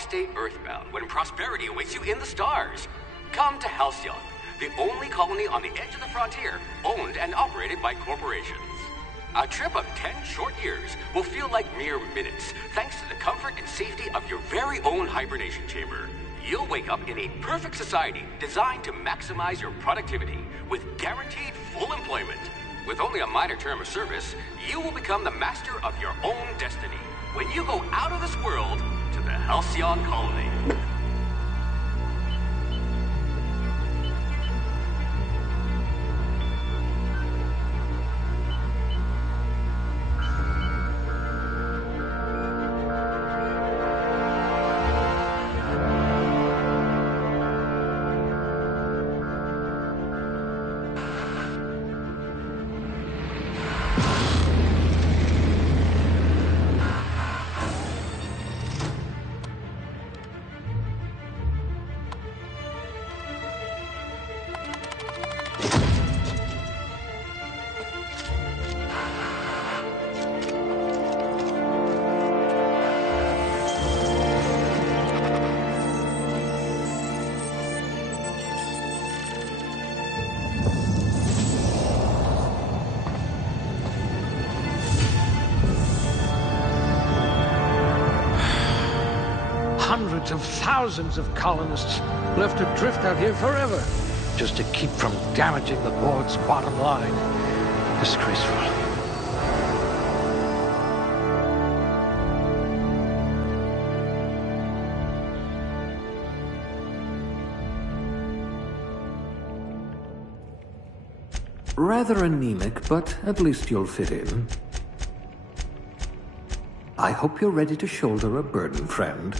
stay earthbound when prosperity awaits you in the stars. Come to Halcyon, the only colony on the edge of the frontier, owned and operated by corporations. A trip of 10 short years will feel like mere minutes, thanks to the comfort and safety of your very own hibernation chamber. You'll wake up in a perfect society designed to maximize your productivity with guaranteed full employment. With only a minor term of service, you will become the master of your own destiny when you go out of this world to the Halcyon colony. Hundreds of thousands of colonists left adrift out here forever, just to keep from damaging the board's bottom line. Disgraceful. Rather anemic, but at least you'll fit in. I hope you're ready to shoulder a burden, friend.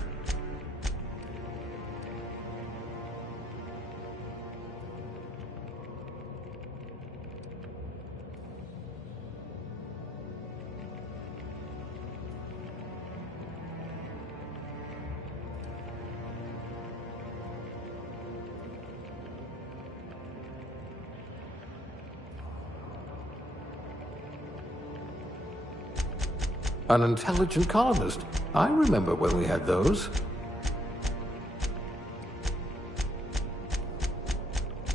An intelligent colonist. I remember when we had those.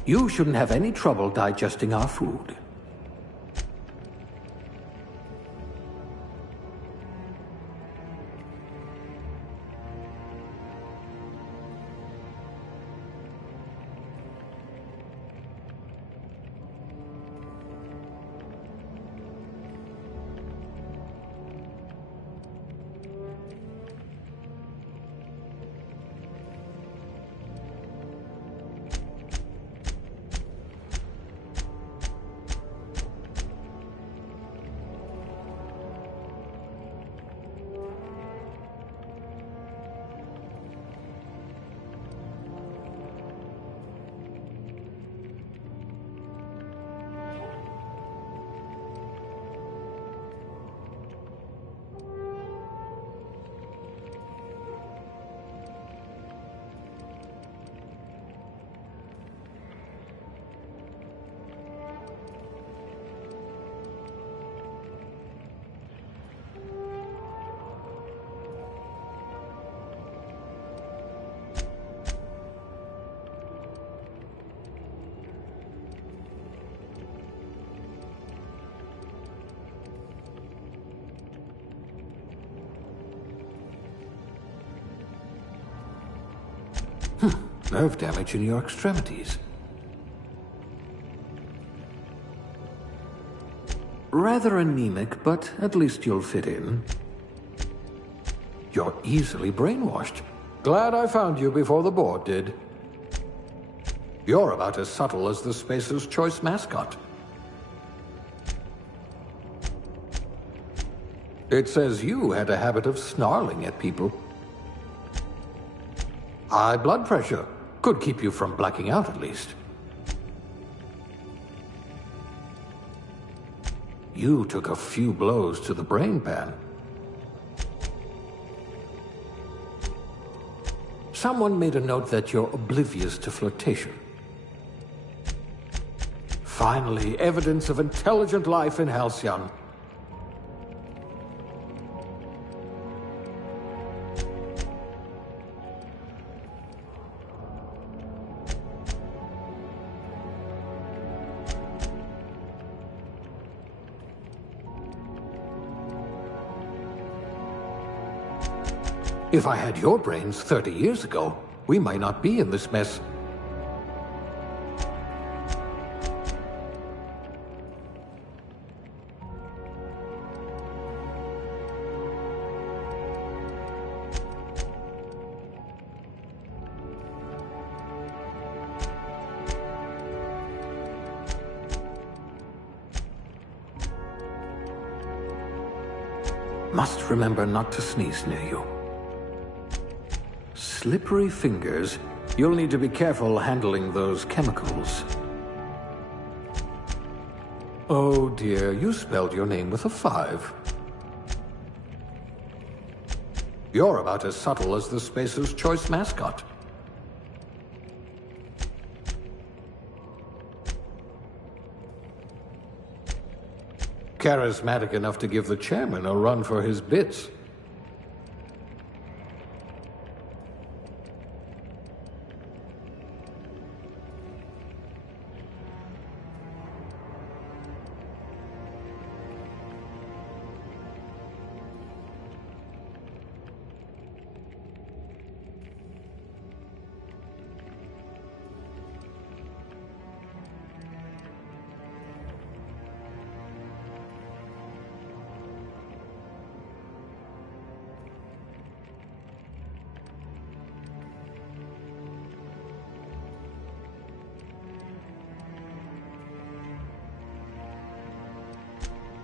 You shouldn't have any trouble digesting our food. Nerve damage in your extremities. Rather anemic, but at least you'll fit in. You're easily brainwashed. Glad I found you before the board did. You're about as subtle as the Spacer's Choice mascot. It says you had a habit of snarling at people. High blood pressure. Could keep you from blacking out, at least. You took a few blows to the brain pan. Someone made a note that you're oblivious to flirtation. Finally, evidence of intelligent life in Halcyon. If I had your brains 30 years ago, we might not be in this mess. Must remember not to sneeze near you. Slippery fingers. You'll need to be careful handling those chemicals. Oh dear, you spelled your name with a 5. You're about as subtle as the Spacer's Choice mascot. Charismatic enough to give the chairman a run for his bits.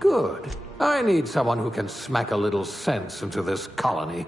Good. I need someone who can smack a little sense into this colony.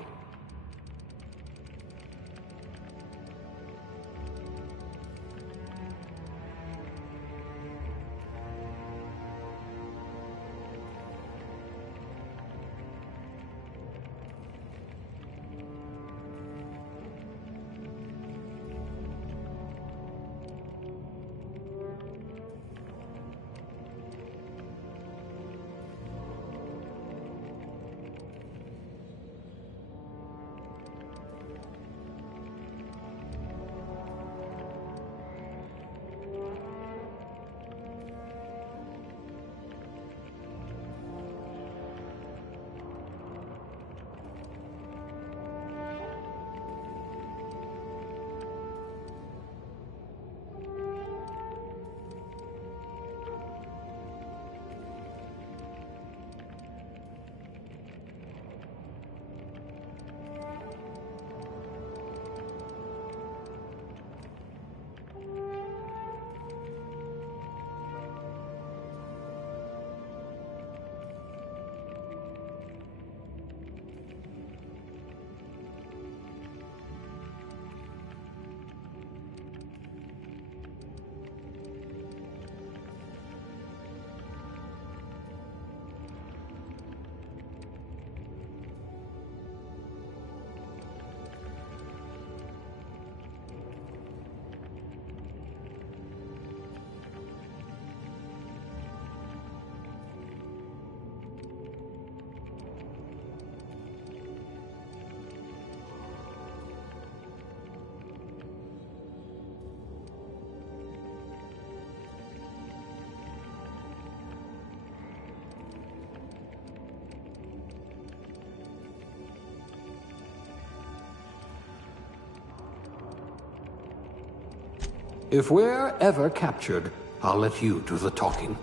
If we're ever captured, I'll let you do the talking.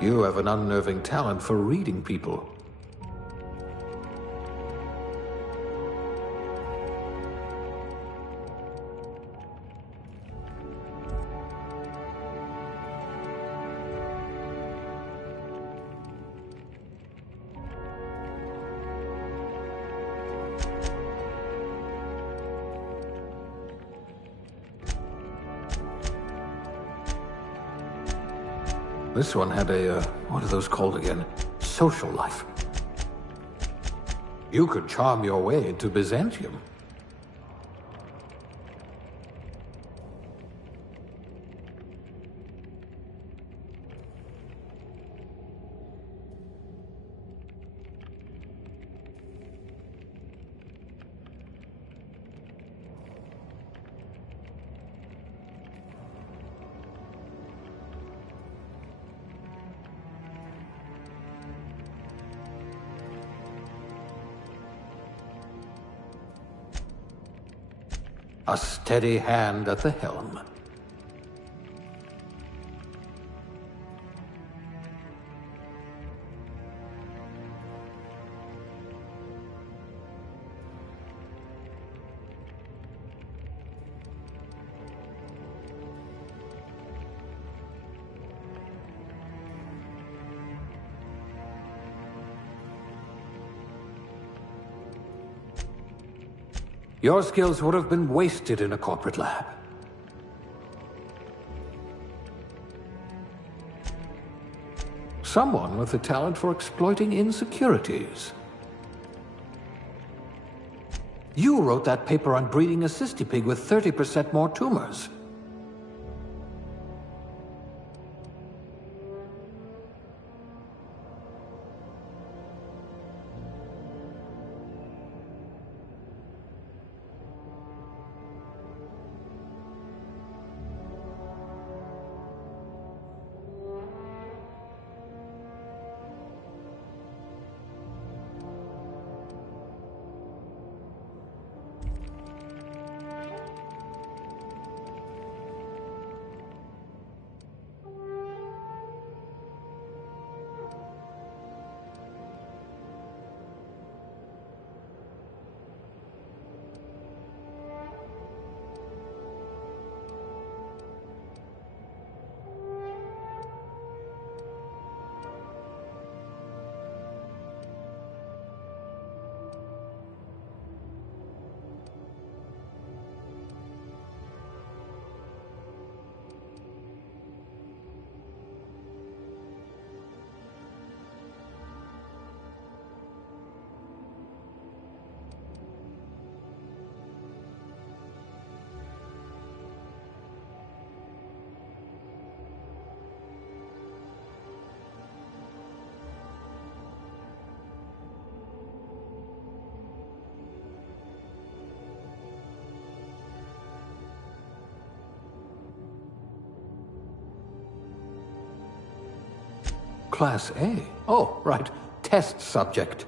You have an unnerving talent for reading people. This one had a, what are those called again? Social life. You could charm your way into Byzantium. A steady hand at the helm. Your skills would have been wasted in a corporate lab. Someone with a talent for exploiting insecurities. You wrote that paper on breeding a cystipig with 30% more tumors. Class A? Oh, right. Test subject.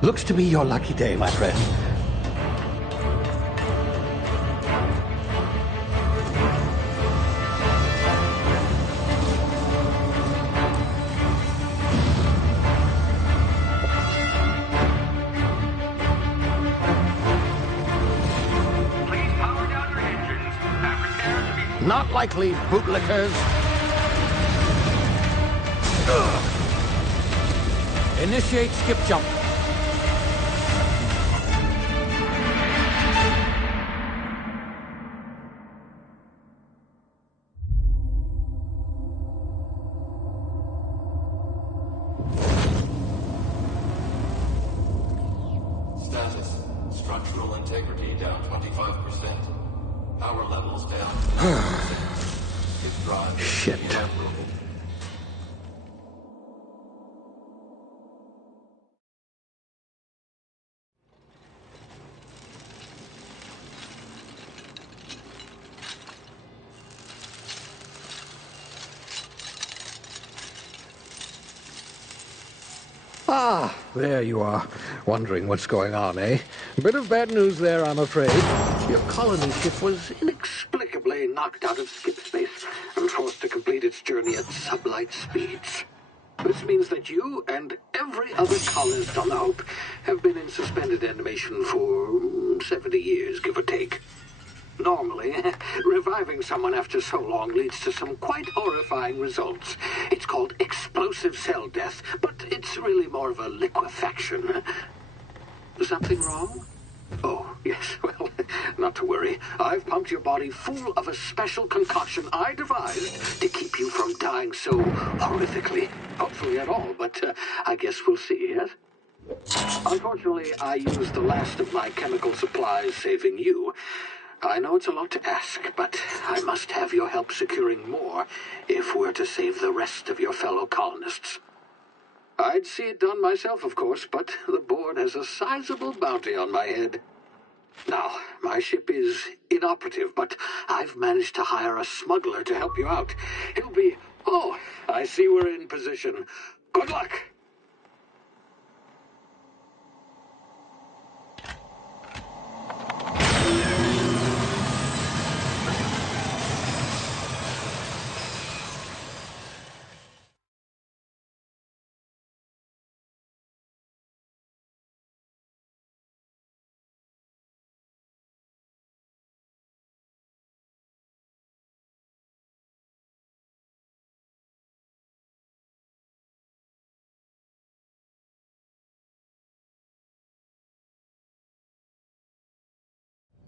Looks to be your lucky day, my friend. Please power down your engines and prepare to be... Not likely, bootlickers. Initiate skip jump. Status. Structural integrity down 25%. Power levels down 50%. His drive is Shit. inoperable. Ah, there you are. Wondering what's going on, eh? Bit of bad news there, I'm afraid. Your colony ship was inexplicably knocked out of skip space and forced to complete its journey at sublight speeds. This means that you and every other colonist on the Hope have been in suspended animation for 70 years, give or take. Normally, reviving someone after so long leads to some quite horrifying results. It's called explosive cell death, but it's really more of a liquefaction. Something wrong? Oh, yes, well, not to worry. I've pumped your body full of a special concoction I devised to keep you from dying so horrifically. Hopefully at all, but I guess we'll see, yes? Unfortunately, I used the last of my chemical supplies saving you. I know it's a lot to ask, but I must have your help securing more if we're to save the rest of your fellow colonists. I'd see it done myself, of course, but the board has a sizable bounty on my head. Now, my ship is inoperative, but I've managed to hire a smuggler to help you out. He'll be... Oh, I see we're in position. Good luck!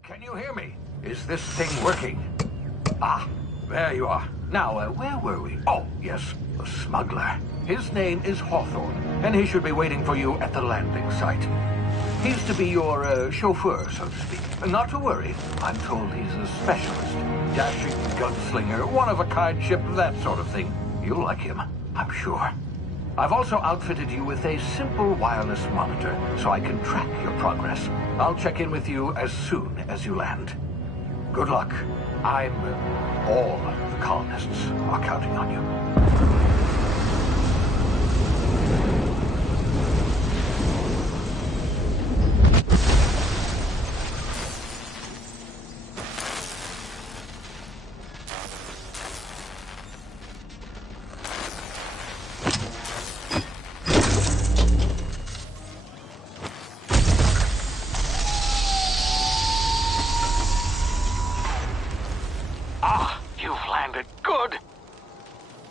Can you hear me? Is this thing working? Ah, there you are. Now, where were we? Oh, yes, the smuggler. His name is Hawthorne, and he should be waiting for you at the landing site. He's to be your chauffeur, so to speak. Not to worry. I'm told he's a specialist. Dashing gunslinger, one-of-a-kind ship, that sort of thing. You'll like him, I'm sure. I've also outfitted you with a simple wireless monitor, so I can track your progress. I'll check in with you as soon as you land. Good luck. All the colonists are counting on you.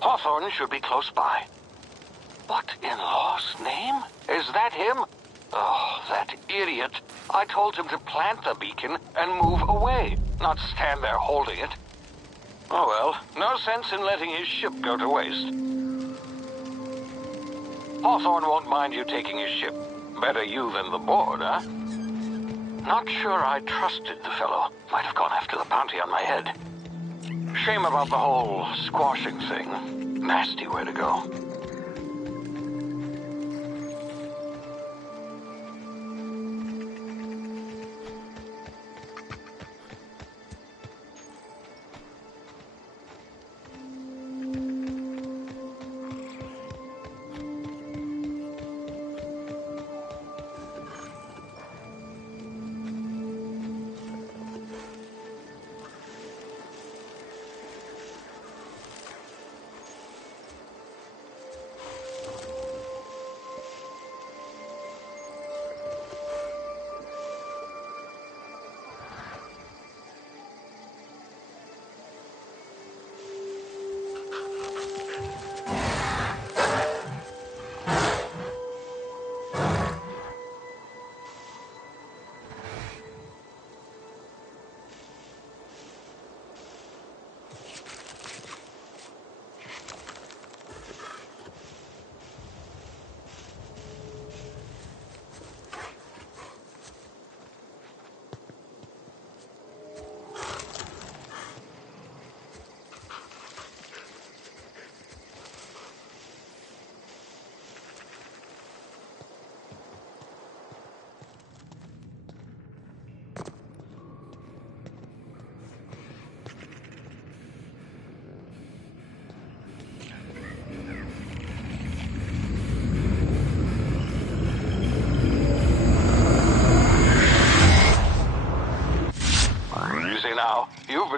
Hawthorne should be close by. What in law's name? Is that him? Oh, that idiot. I told him to plant the beacon and move away, not stand there holding it. Oh well, no sense in letting his ship go to waste. Hawthorne won't mind you taking his ship. Better you than the board, huh? Not sure I trusted the fellow. Might have gone after the bounty on my head. Shame about the whole squashing thing. Nasty way to go.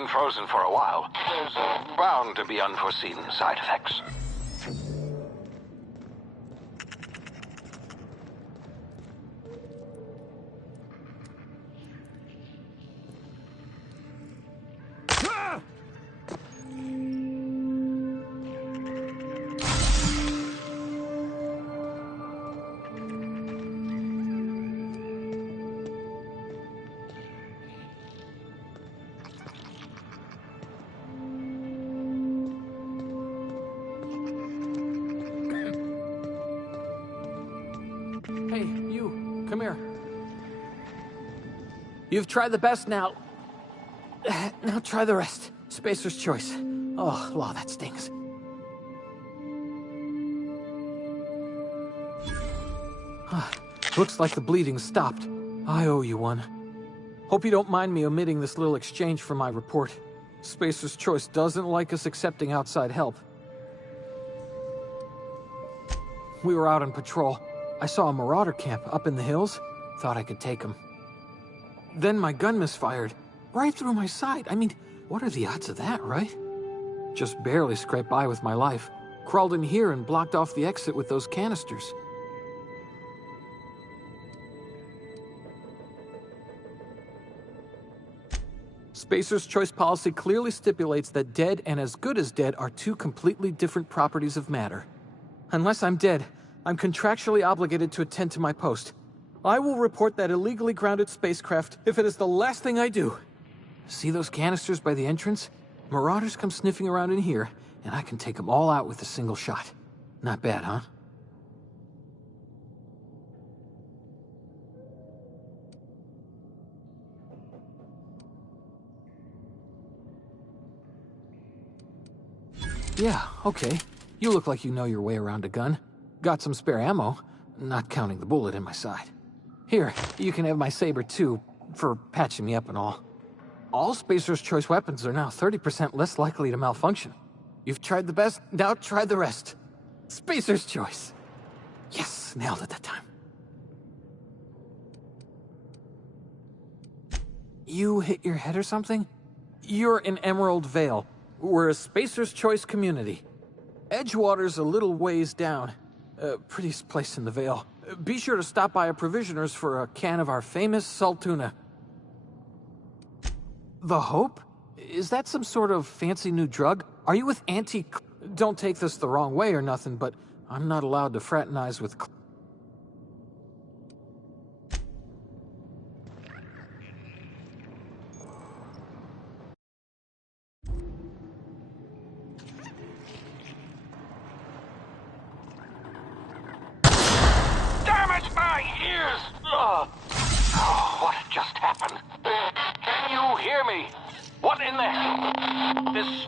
been frozen for a while. There's bound to be unforeseen side effects. Hey, you, come here. You've tried the best now. Now try the rest. Spacer's choice. Oh, wow, that stings. Looks like the bleeding stopped. I owe you one. Hope you don't mind me omitting this little exchange from my report. Spacer's choice doesn't like us accepting outside help. We were out on patrol. I saw a marauder camp up in the hills. Thought I could take them. Then my gun misfired. Right through my side. I mean, what are the odds of that, right? Just barely scraped by with my life. Crawled in here and blocked off the exit with those canisters. Spacer's choice policy clearly stipulates that dead and as good as dead are two completely different properties of matter. Unless I'm dead, I'm contractually obligated to attend to my post. I will report that illegally grounded spacecraft if it is the last thing I do. See those canisters by the entrance? Marauders come sniffing around in here, and I can take them all out with a single shot. Not bad, huh? Yeah, okay. You look like you know your way around a gun. Got some spare ammo, not counting the bullet in my side. Here, you can have my saber too, for patching me up and all. All Spacer's choice weapons are now 30% less likely to malfunction. You've tried the best, now try the rest. Spacer's choice. Yes, nailed it that time. You hit your head or something? You're in Emerald Vale. We're a Spacer's choice community. Edgewater's a little ways down. Prettiest place in the Vale. Be sure to stop by a provisioner's for a can of our famous salt tuna. The Hope? Is that some sort of fancy new drug? Are you with anti... Don't take this the wrong way or nothing, but I'm not allowed to fraternize with... What just happened? Can you hear me? What in the hell? This...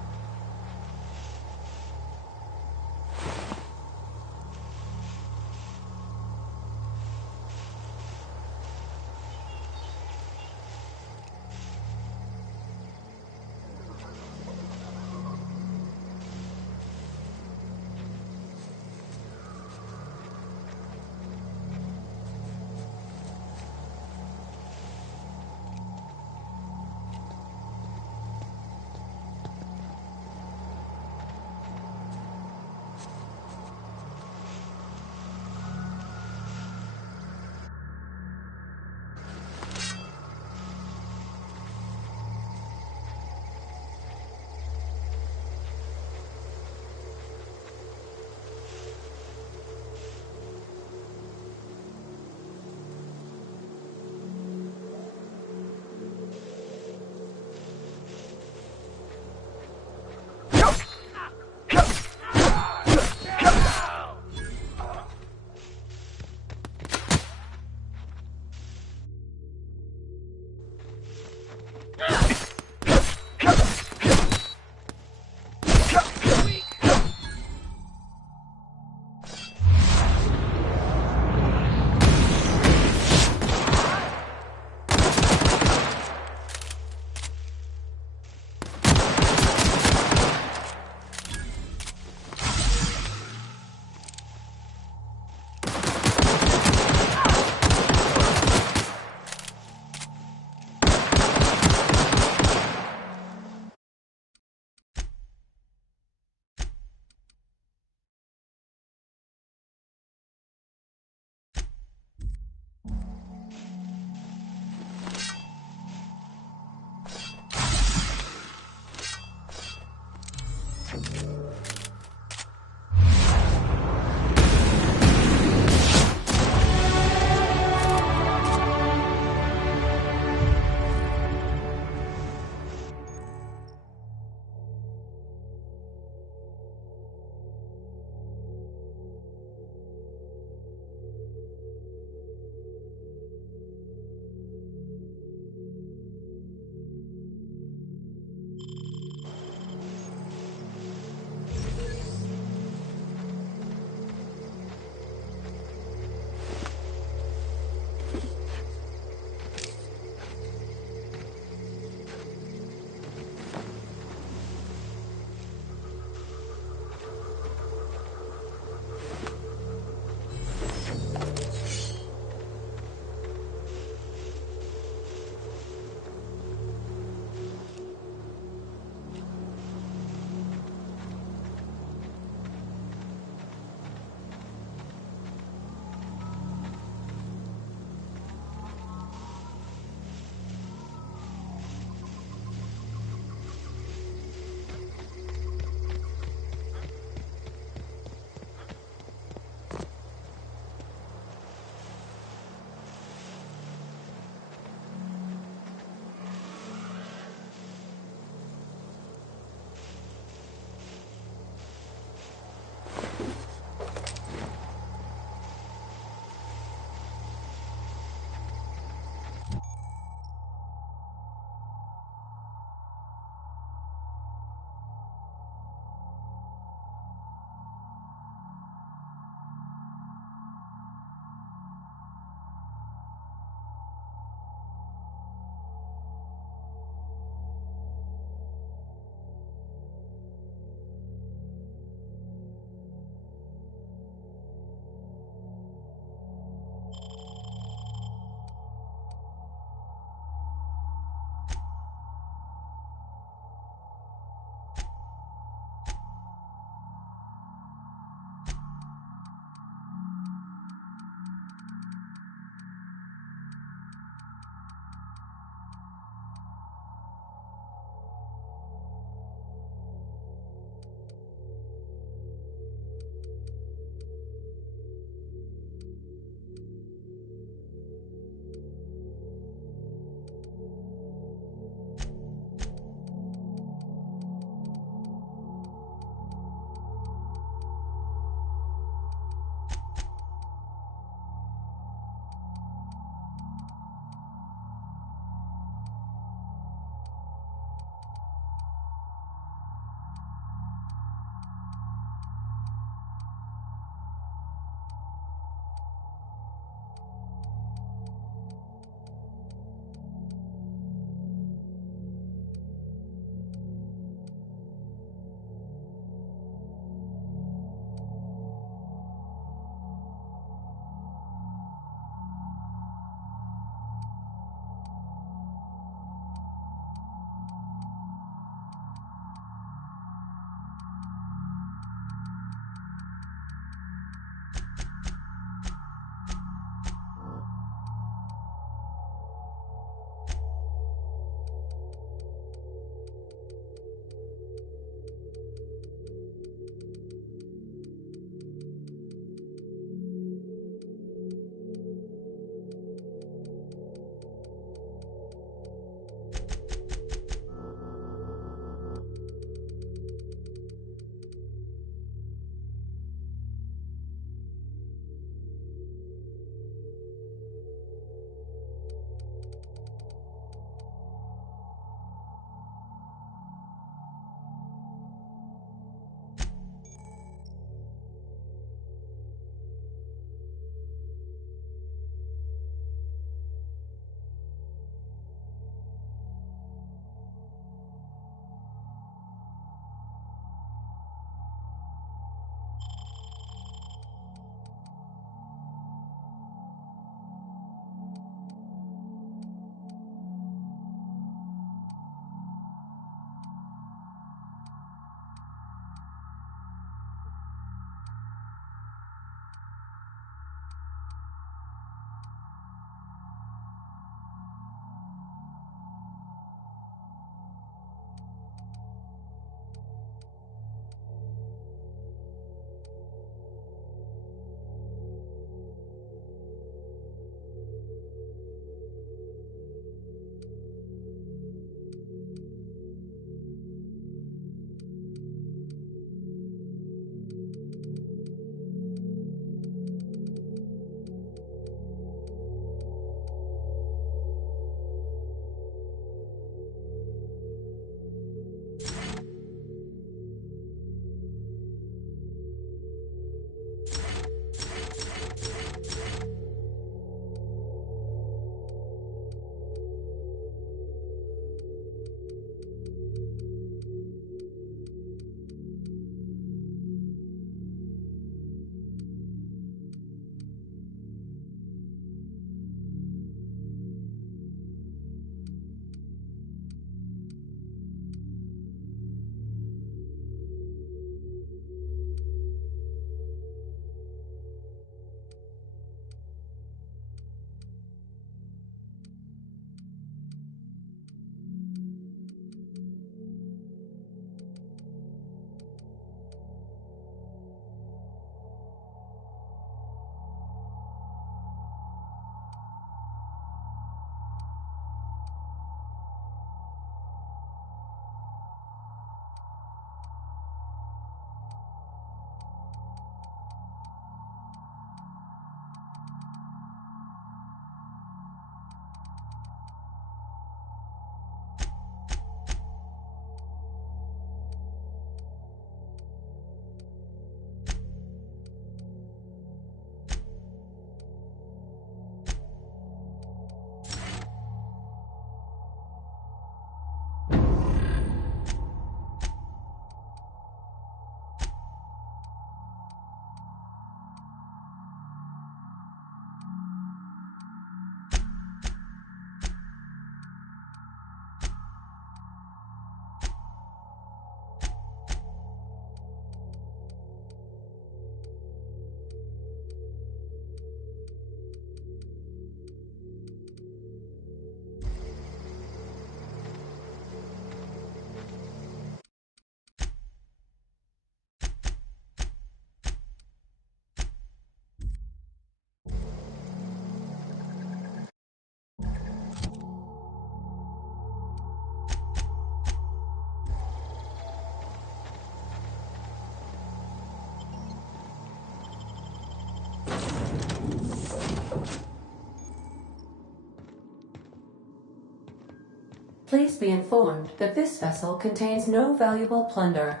Please be informed that this vessel contains no valuable plunder.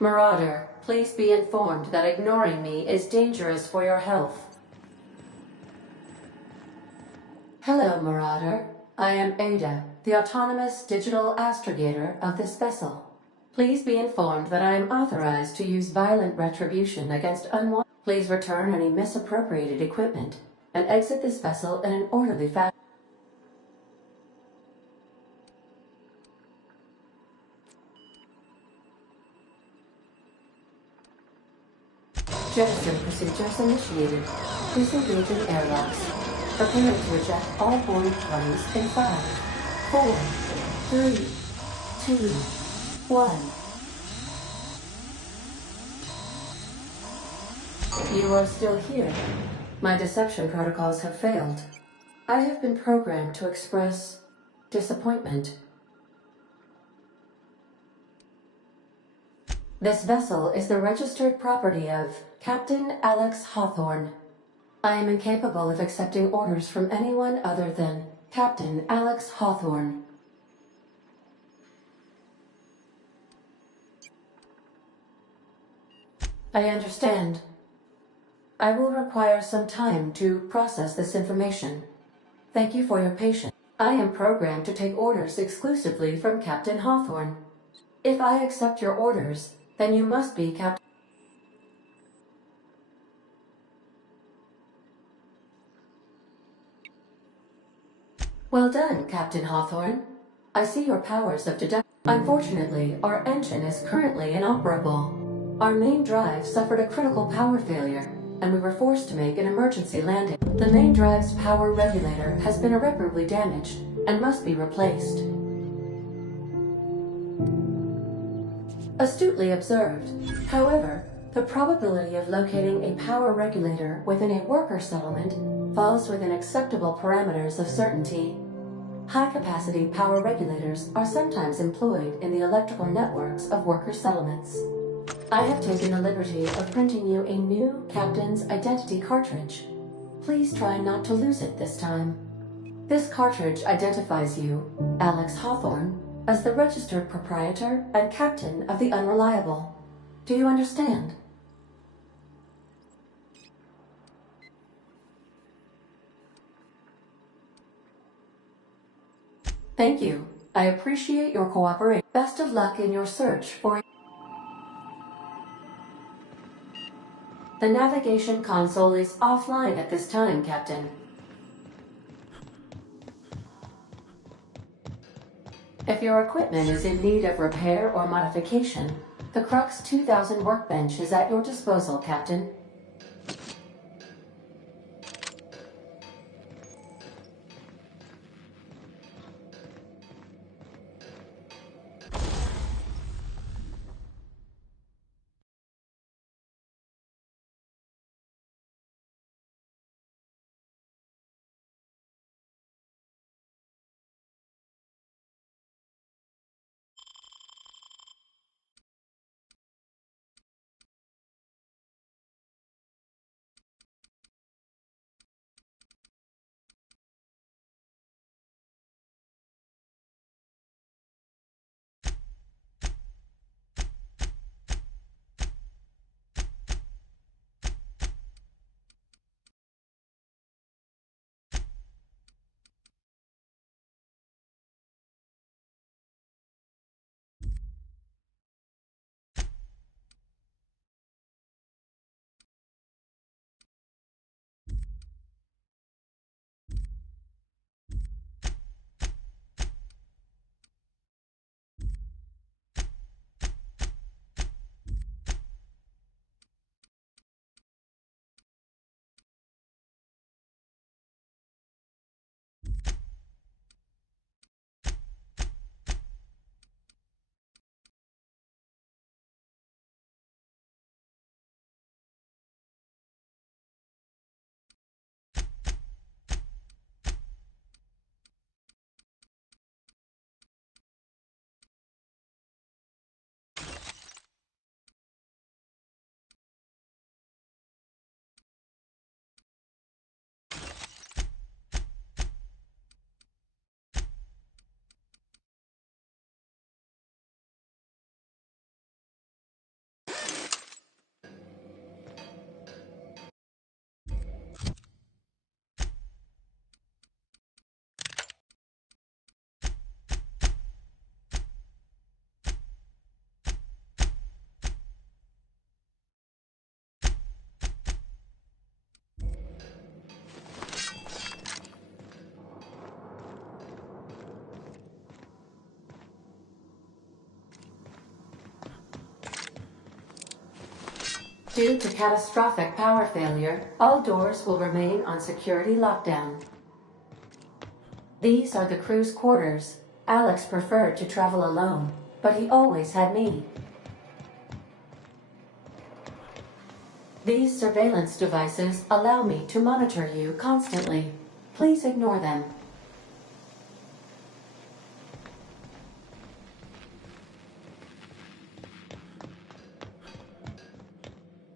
Marauder, please be informed that ignoring me is dangerous for your health. Hello, Marauder. I am Ada, the autonomous digital astrogator of this vessel. Please be informed that I am authorized to use violent retribution against unwanted. Please return any misappropriated equipment and exit this vessel in an orderly fashion. Jettison procedures initiated. Disengaging airlocks. Preparing to eject all boarding parties in 5, 4, 3, 2, 1. You are still here. My deception protocols have failed. I have been programmed to express disappointment. This vessel is the registered property of Captain Alex Hawthorne. I am incapable of accepting orders from anyone other than Captain Alex Hawthorne. I understand. I will require some time to process this information. Thank you for your patience. I am programmed to take orders exclusively from Captain Hawthorne. If I accept your orders, then you must be Captain. Well done, Captain Hawthorne. I see your powers of deduction. Unfortunately, our engine is currently inoperable. Our main drive suffered a critical power failure, and we were forced to make an emergency landing. The main drive's power regulator has been irreparably damaged and must be replaced. Astutely observed. However, the probability of locating a power regulator within a worker settlement falls within acceptable parameters of certainty. High-capacity power regulators are sometimes employed in the electrical networks of worker settlements. I have taken the liberty of printing you a new Captain's Identity cartridge. Please try not to lose it this time. This cartridge identifies you, Alex Hawthorne, as the registered proprietor and captain of the Unreliable. Do you understand? Thank you. I appreciate your cooperation. Best of luck in your search for... The navigation console is offline at this time, Captain. If your equipment is in need of repair or modification, the Crux 2000 workbench is at your disposal, Captain. Due to catastrophic power failure, all doors will remain on security lockdown. These are the crew's quarters. Alex preferred to travel alone, but he always had me. These surveillance devices allow me to monitor you constantly. Please ignore them.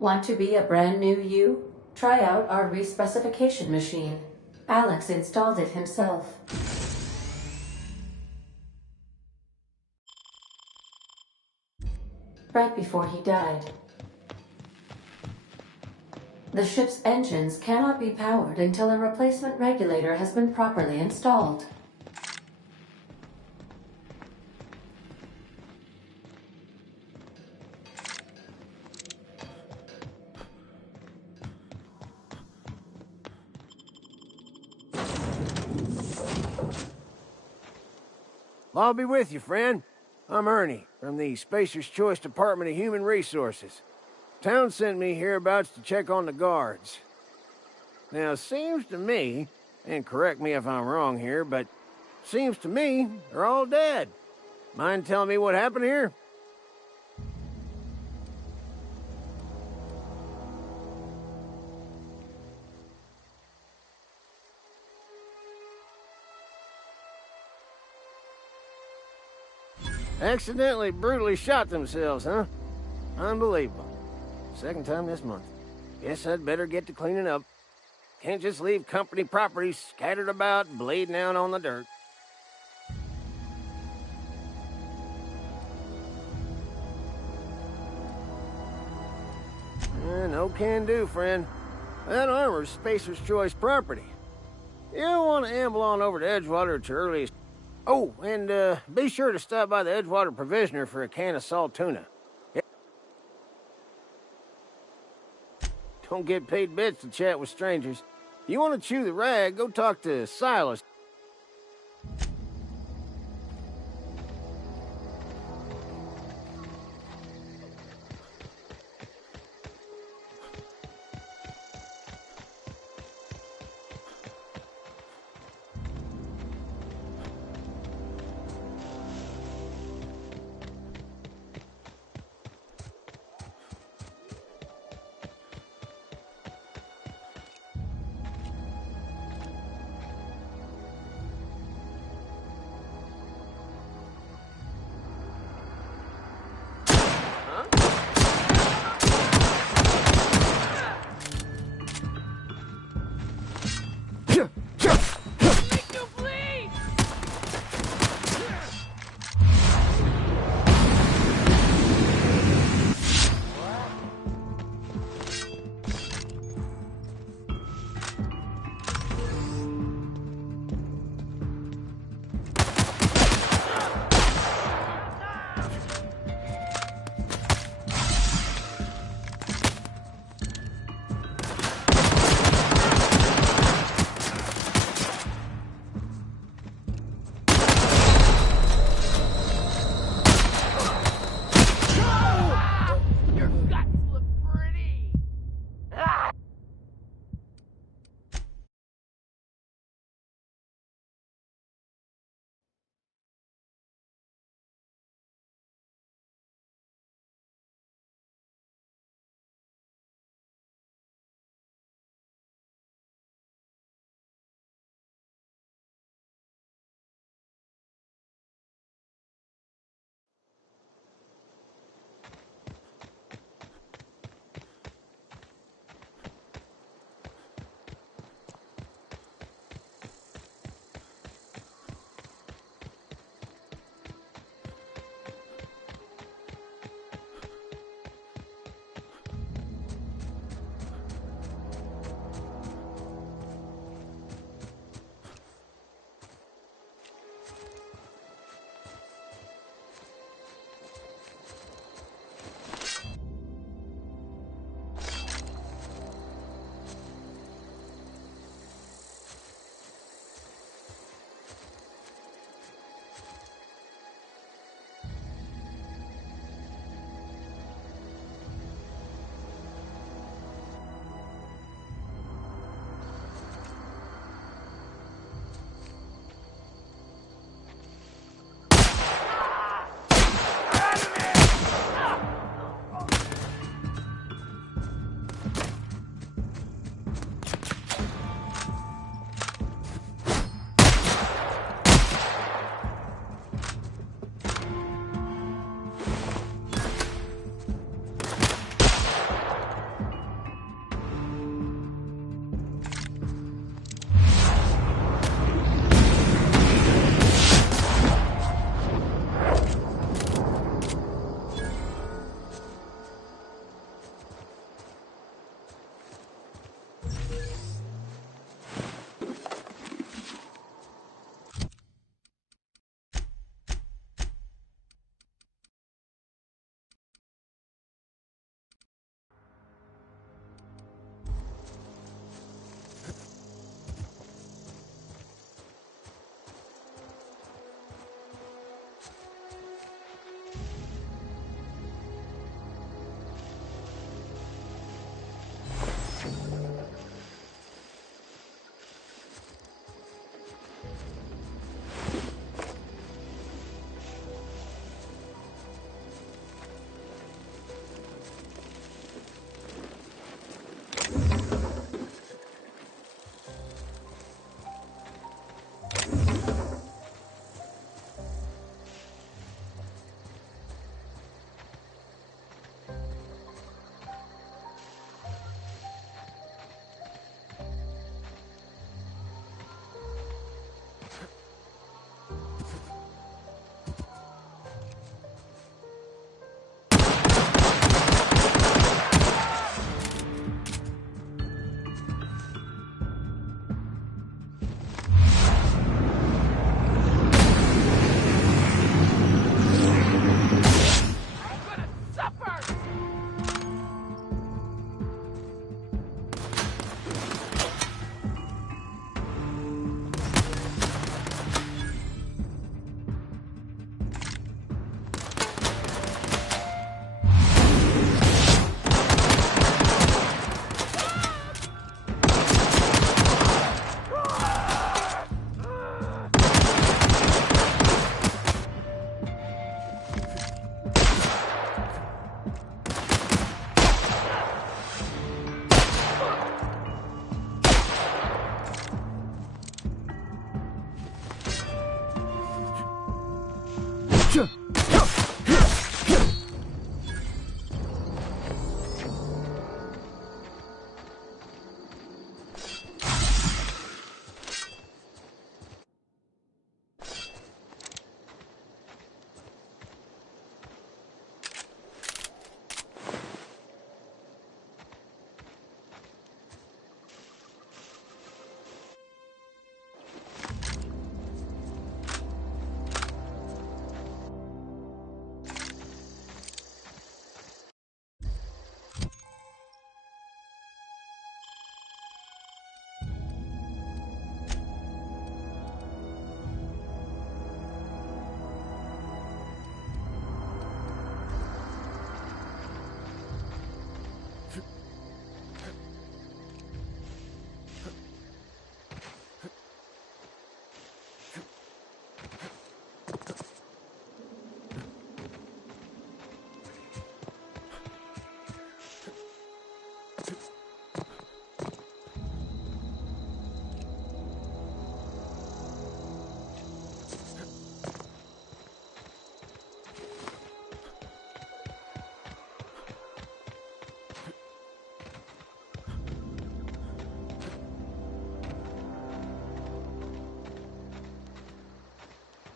Want to be a brand new you? Try out our respecification machine. Alex installed it himself. Right before he died. The ship's engines cannot be powered until a replacement regulator has been properly installed. I'll be with you, friend. I'm Ernie, from the Spacer's Choice Department of Human Resources. Town sent me hereabouts to check on the guards. Now, it seems to me, and correct me if I'm wrong here, but seems to me they're all dead. Mind telling me what happened here? Accidentally, brutally shot themselves, huh? Unbelievable. Second time this month. Guess I'd better get to cleaning up. Can't just leave company property scattered about, bleeding out on the dirt. No can do, friend. That armor's Spacer's Choice property. You don't want to amble on over to Edgewater at your earliest. Oh, and be sure to stop by the Edgewater Provisioner for a can of salt tuna. Yeah. Don't get paid bits to chat with strangers. If you want to chew the rag, go talk to Silas.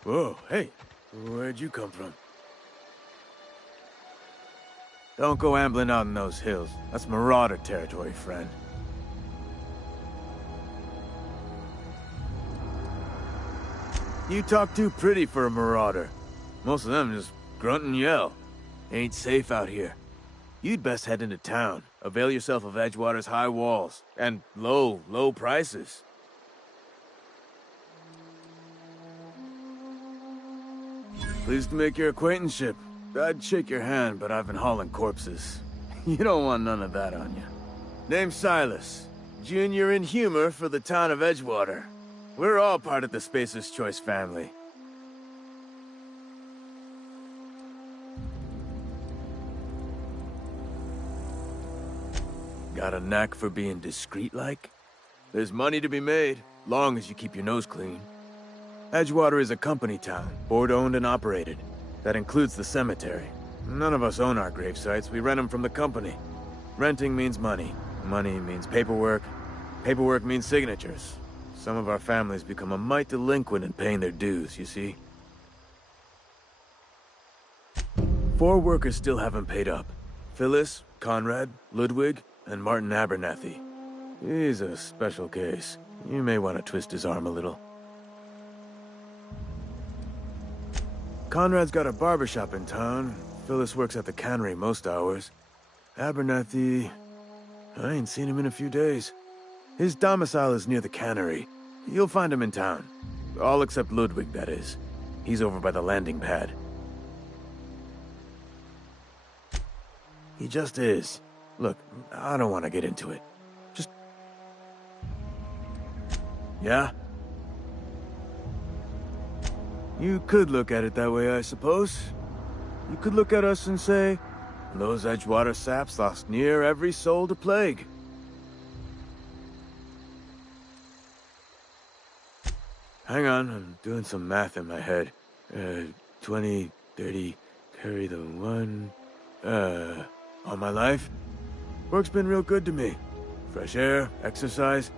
Whoa, hey, where'd you come from? Don't go ambling out in those hills. That's Marauder territory, friend. You talk too pretty for a Marauder. Most of them just grunt and yell. Ain't safe out here. You'd best head into town. Avail yourself of Edgewater's high walls. And low prices. Pleased to make your acquaintanceship. I'd shake your hand, but I've been hauling corpses. You don't want none of that on you. Name's Silas. Junior in humor for the town of Edgewater. We're all part of the Spacer's Choice family. Got a knack for being discreet-like? There's money to be made, long as you keep your nose clean. Edgewater is a company town, board-owned and operated. That includes the cemetery. None of us own our grave sites, we rent them from the company. Renting means money. Money means paperwork. Paperwork means signatures. Some of our families become a mite delinquent in paying their dues, you see? 4 workers still haven't paid up. Phyllis, Conrad, Ludwig, and Martin Abernathy. He's a special case. You may want to twist his arm a little. Conrad's got a barbershop in town. Phyllis works at the cannery most hours. Abernathy... I ain't seen him in a few days. His domicile is near the cannery. You'll find him in town. All except Ludwig, that is. He's over by the landing pad. He just is. Look, I don't want to get into it. Just... Yeah? You could look at it that way, I suppose. You could look at us and say, those Edgewater saps lost near every soul to plague. Hang on, I'm doing some math in my head. 20, 30, carry the 1... all my life? Work's been real good to me. Fresh air, exercise.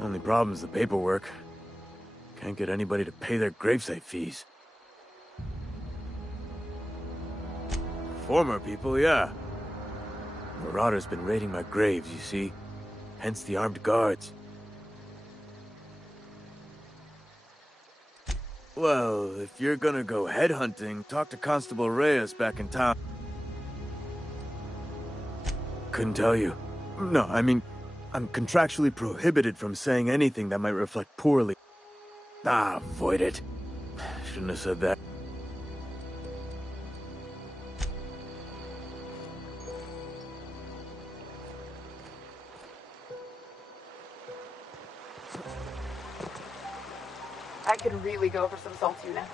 Only problem's the paperwork. Can't get anybody to pay their gravesite fees. Former people, yeah. Marauder's been raiding my graves, you see. Hence the armed guards. Well, if you're gonna go headhunting, talk to Constable Reyes back in town. Couldn't tell you. No, I mean, I'm contractually prohibited from saying anything that might reflect poorly. Ah, avoid it. Shouldn't have said that. I could really go for some salt tuna.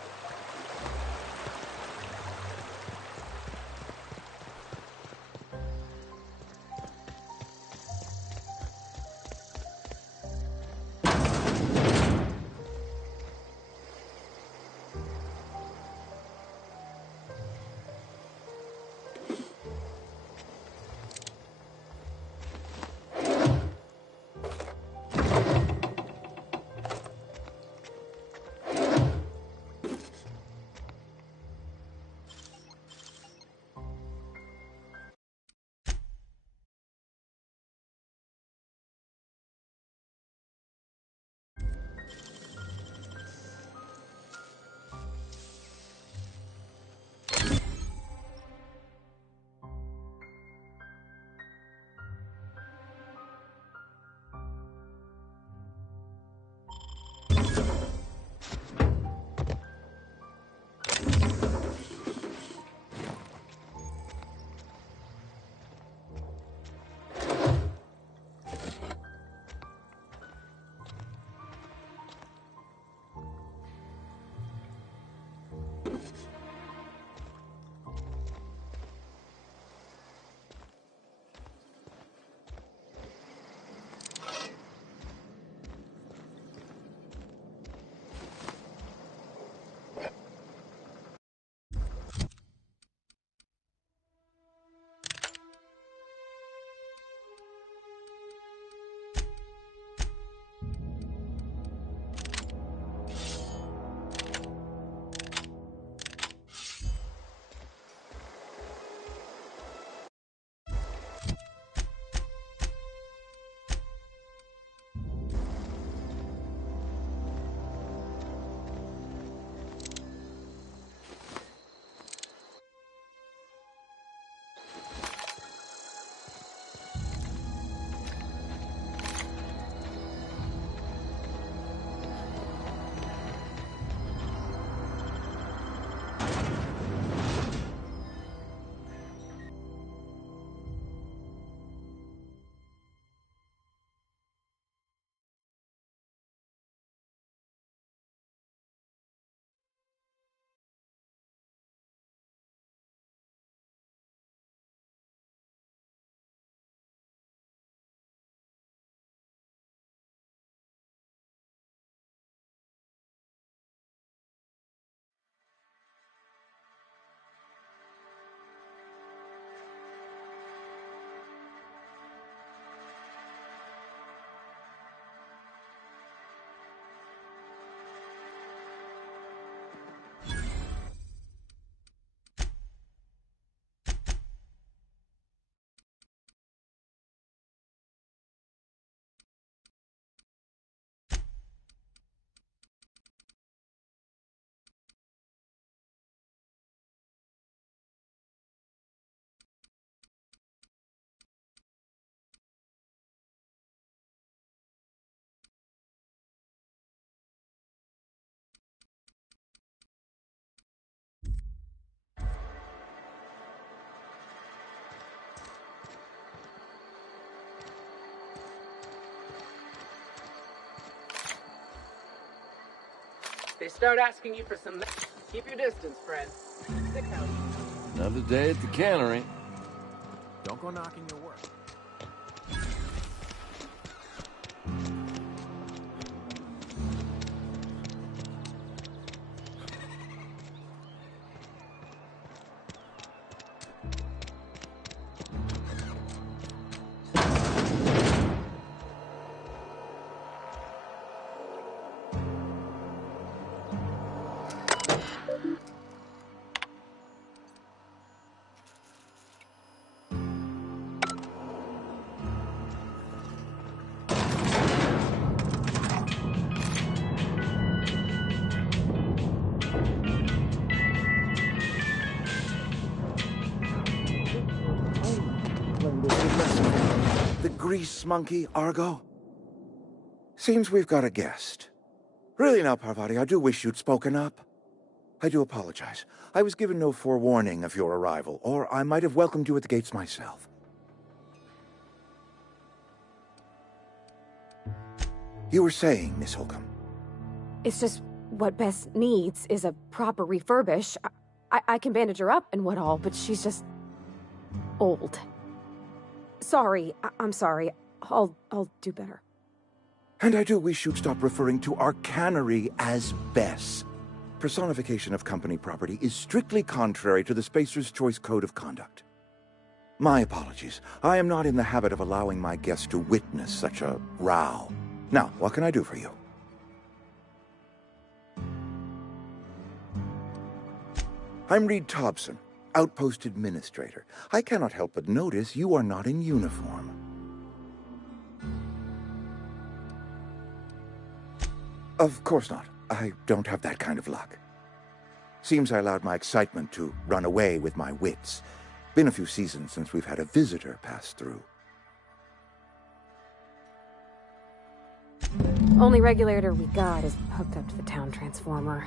They start asking you for some... Keep your distance, friend. Sick how you... Another day at the cannery. Don't go knocking your work. The grease monkey, Argo? Seems we've got a guest. Really now, Parvati, I do wish you'd spoken up. I do apologize. I was given no forewarning of your arrival, or I might have welcomed you at the gates myself. You were saying, Miss Holcomb. It's just what Bess needs is a proper refurbish. I can bandage her up and what all, but she's just... old. Sorry, I'm sorry. I'll do better. And I do wish you'd stop referring to our cannery as Bess. Personification of company property is strictly contrary to the Spacer's Choice Code of Conduct. My apologies. I am not in the habit of allowing my guests to witness such a row. Now, what can I do for you? I'm Reed Thompson, Outpost Administrator. I cannot help but notice you are not in uniform. Of course not. I don't have that kind of luck. Seems I allowed my excitement to run away with my wits. Been a few seasons since we've had a visitor pass through. Only regulator we got is hooked up to the town transformer.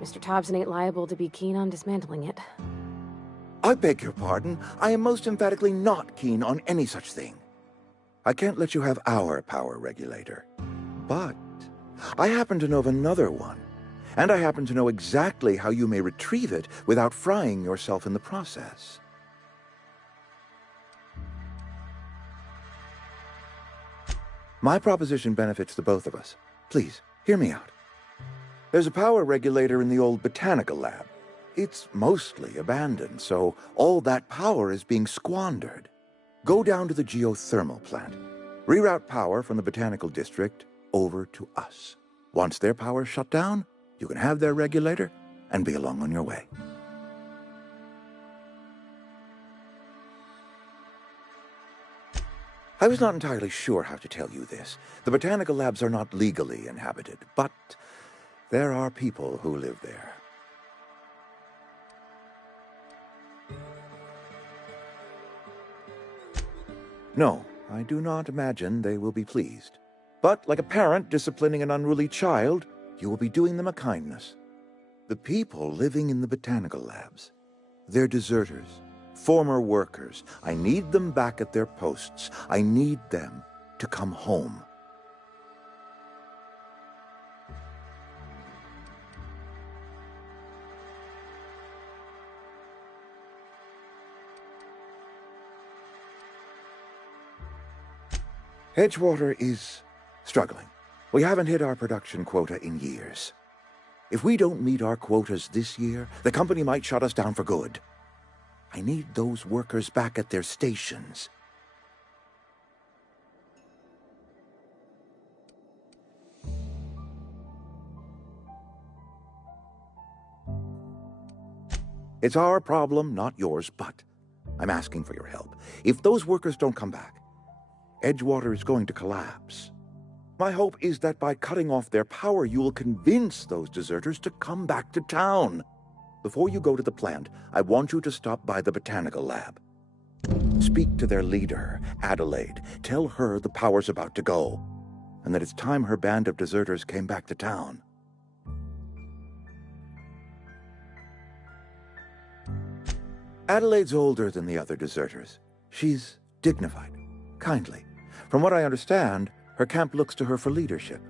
Mr. Thompson ain't liable to be keen on dismantling it. I beg your pardon. I am most emphatically not keen on any such thing. I can't let you have our power regulator. But I happen to know of another one. And I happen to know exactly how you may retrieve it without frying yourself in the process. My proposition benefits the both of us. Please, hear me out. There's a power regulator in the old botanical lab. It's mostly abandoned, so all that power is being squandered. Go down to the geothermal plant. Reroute power from the botanical district over to us. Once their power's shut down, you can have their regulator and be along on your way. I was not entirely sure how to tell you this. The botanical labs are not legally inhabited, but there are people who live there. No, I do not imagine they will be pleased. But like a parent disciplining an unruly child, you will be doing them a kindness. The people living in the botanical labs, they're deserters, former workers. I need them back at their posts. I need them to come home. Edgewater is struggling. We haven't hit our production quota in years. If we don't meet our quotas this year, the company might shut us down for good. I need those workers back at their stations. It's our problem, not yours, but I'm asking for your help. If those workers don't come back, Edgewater is going to collapse. My hope is that by cutting off their power, you will convince those deserters to come back to town. Before you go to the plant, I want you to stop by the botanical lab. Speak to their leader, Adelaide. Tell her the power's about to go, and that it's time her band of deserters came back to town. Adelaide's older than the other deserters. She's dignified, kindly. From what I understand, her camp looks to her for leadership.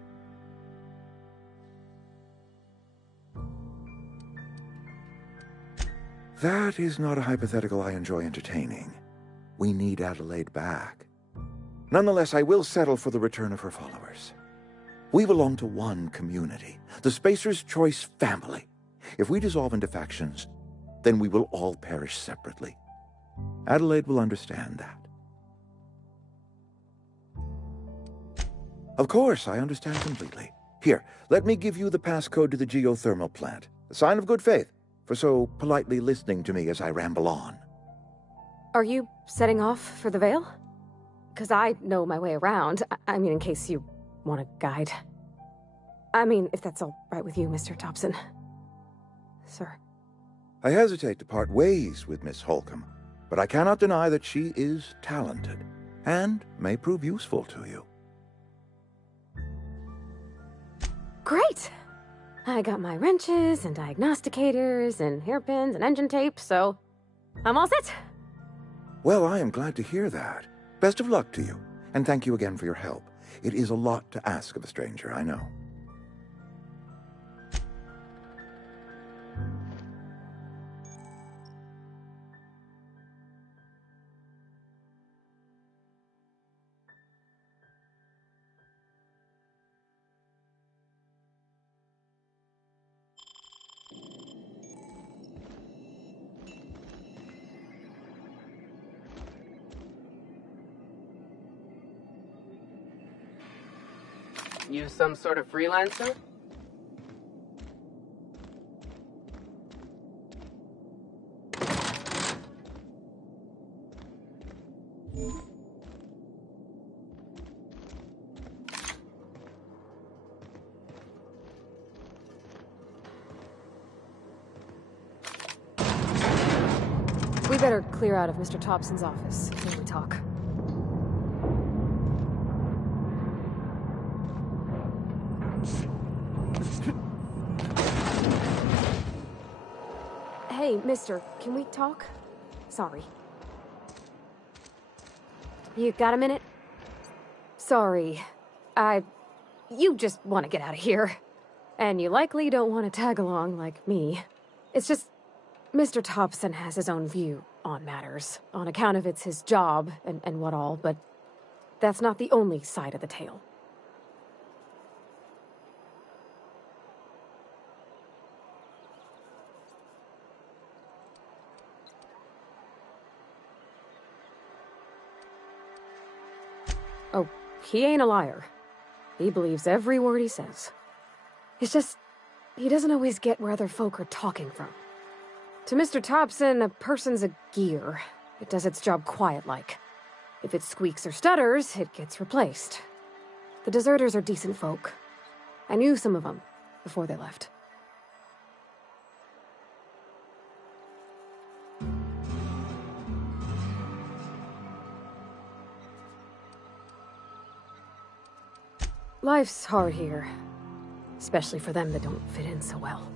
That is not a hypothetical I enjoy entertaining. We need Adelaide back. Nonetheless, I will settle for the return of her followers. We belong to one community, the Spacer's Choice family. If we dissolve into factions, then we will all perish separately. Adelaide will understand that. Of course, I understand completely. Here, let me give you the passcode to the geothermal plant. A sign of good faith, for so politely listening to me as I ramble on. Are you setting off for the Vale? Because I know my way around. I mean, in case you want a guide. I mean, if that's all right with you, Mr. Thompson. Sir. I hesitate to part ways with Miss Holcomb, but I cannot deny that she is talented, and may prove useful to you. Great! I got my wrenches and diagnosticators and hairpins and engine tape, so I'm all set. Well, I am glad to hear that. Best of luck to you, and thank you again for your help. It is a lot to ask of a stranger, I know. You some sort of freelancer? We better clear out of Mr. Thompson's office when we talk. Hey, mister, can we talk? Sorry. You got a minute? Sorry. You just want to get out of here. And you likely don't want to tag along like me. It's just, Mr. Thompson has his own view on matters, on account of it's his job and what all, but that's not the only side of the tale. Oh, he ain't a liar. He believes every word he says. It's just, he doesn't always get where other folk are talking from. To Mr. Thompson, a person's a gear. It does its job quiet-like. If it squeaks or stutters, it gets replaced. The deserters are decent folk. I knew some of them before they left. Life's hard here, especially for them that don't fit in so well.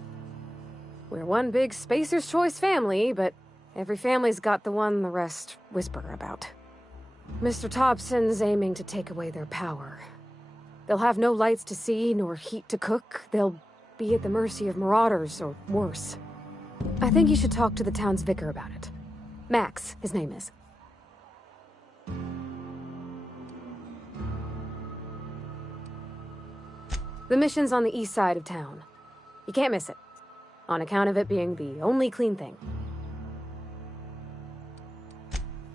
We're one big Spacer's Choice family, but every family's got the one the rest whisper about. Mr. Thompson's aiming to take away their power. They'll have no lights to see, nor heat to cook. They'll be at the mercy of marauders, or worse. I think you should talk to the town's vicar about it. Max, his name is. The mission's on the east side of town. You can't miss it, on account of it being the only clean thing.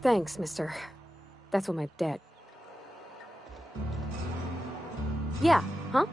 Thanks, mister. That's what my dad... Yeah, huh?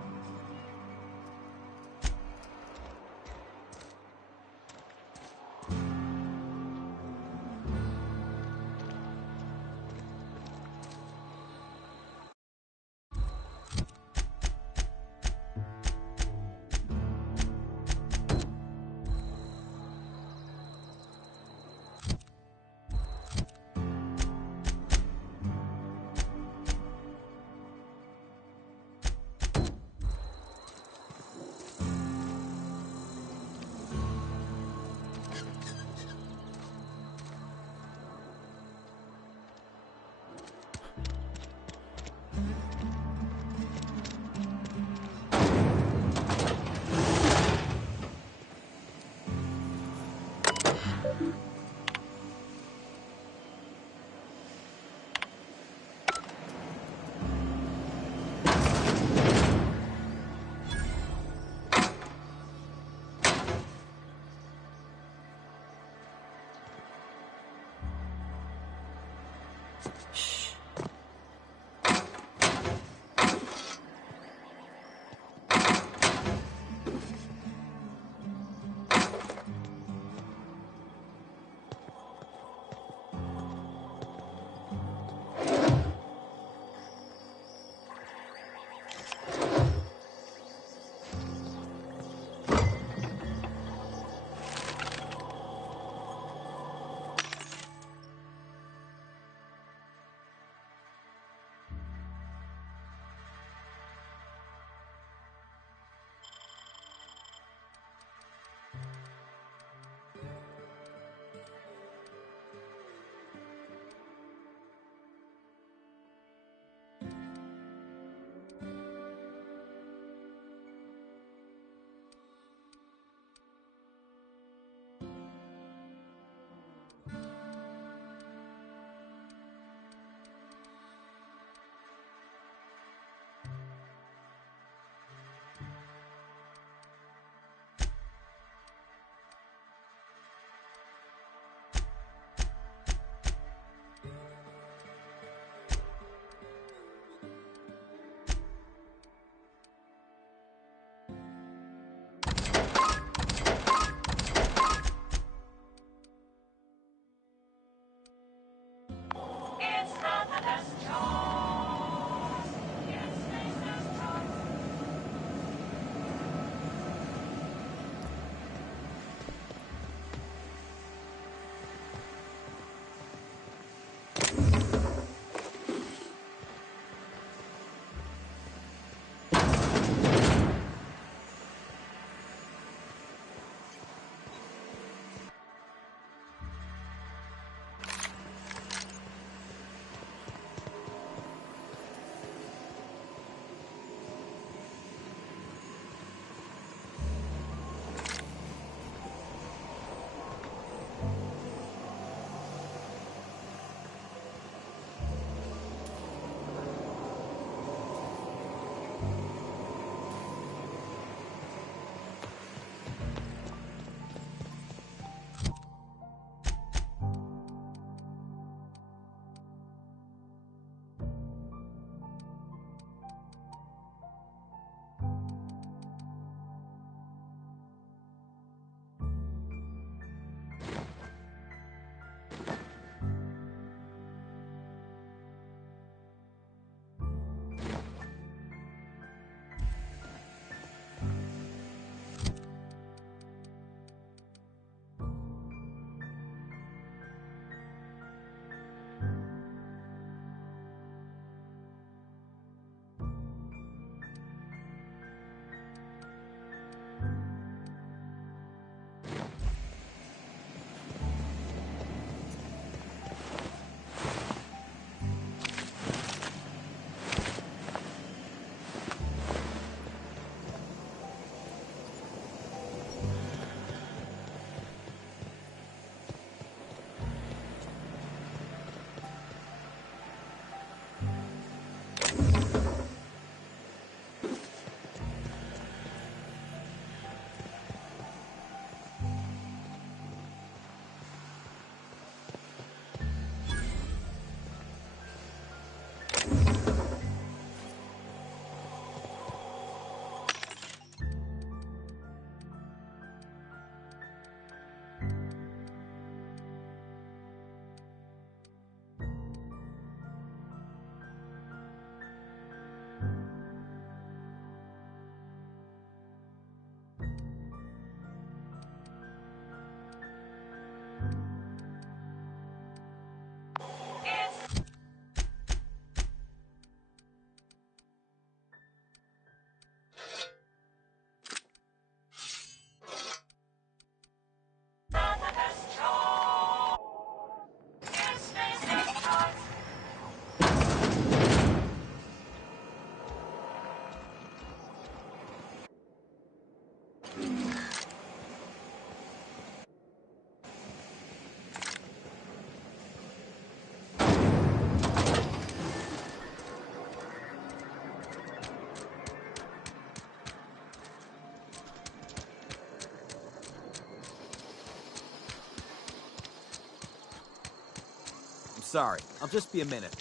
sorry. I'll just be a minute.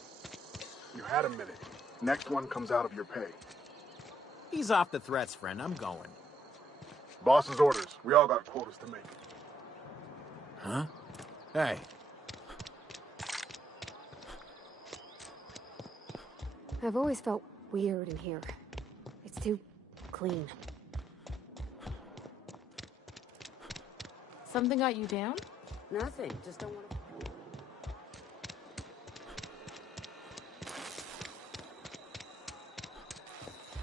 You had a minute. Next one comes out of your pay. Ease off the threats, friend. I'm going. Boss's orders. We all got quotas to make. Huh? Hey. I've always felt weird in here. It's too clean. Something got you down? Nothing. Just don't want to...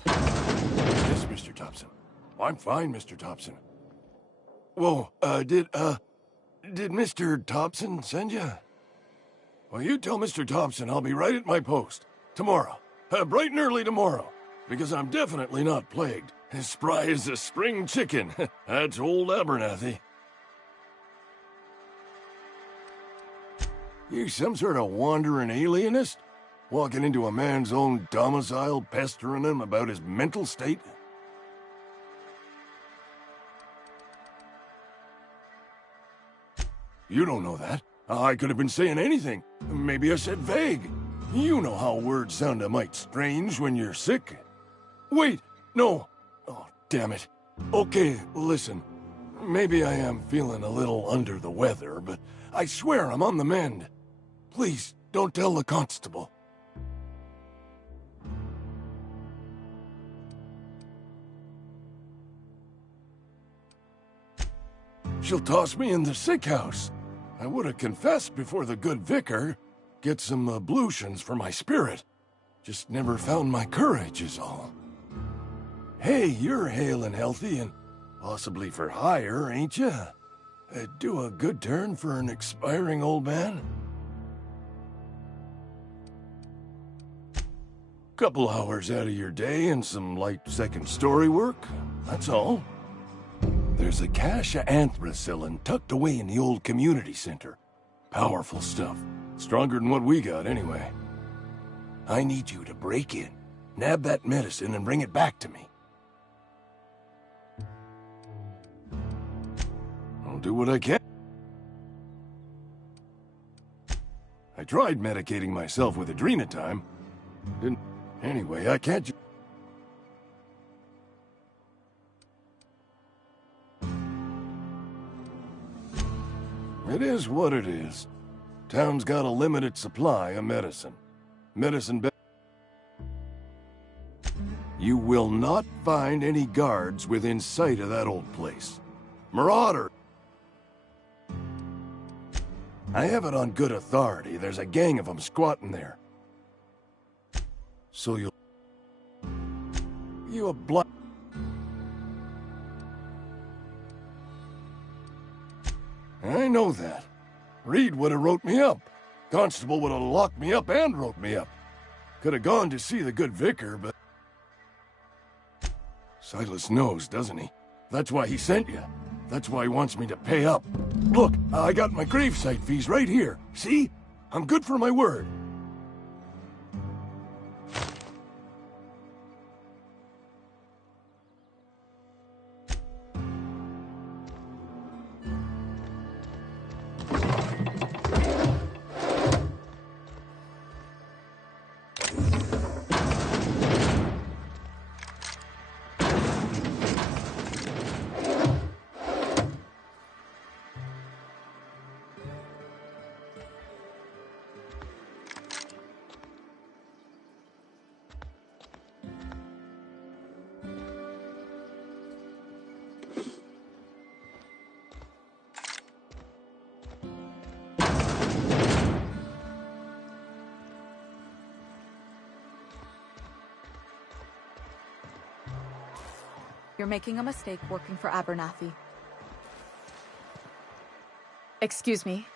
Yes, Mr. Thompson. I'm fine, Mr. Thompson. Whoa, did Mr. Thompson send you? Well, you tell Mr. Thompson I'll be right at my post. Tomorrow. Bright and early tomorrow. Because I'm definitely not plagued. As spry as a spring chicken. That's old Abernathy. You some sort of wandering alienist? Walking into a man's own domicile, pestering him about his mental state? You don't know that. I could have been saying anything. Maybe I said vague. You know how words sound a mite strange when you're sick. Wait, no. Oh, damn it. Okay, listen. Maybe I am feeling a little under the weather, but I swear I'm on the mend. Please, don't tell the constable. She'll toss me in the sick house. I would have confessed before the good vicar. Get some ablutions for my spirit. Just never found my courage is all. Hey, you're hale and healthy and possibly for hire, ain't you? Do a good turn for an expiring old man? Couple hours out of your day and some light second-story work, that's all. There's a cache of anthracillin tucked away in the old community center. Powerful stuff. Stronger than what we got, anyway. I need you to break in, nab that medicine, and bring it back to me. I'll do what I can. I tried medicating myself with Adrenatime. Didn't... Anyway, I can't... It is what it is. Town's got a limited supply of medicine. You will not find any guards within sight of that old place. Marauder! I have it on good authority. There's a gang of them squatting there. So you a blind... I know that. Reed would have wrote me up. Constable would have locked me up and wrote me up. Could have gone to see the good vicar, but... Silas knows, doesn't he? That's why he sent you. That's why he wants me to pay up. Look, I got my gravesite fees right here. See? I'm good for my word. You're making a mistake working for Abernathy. Excuse me.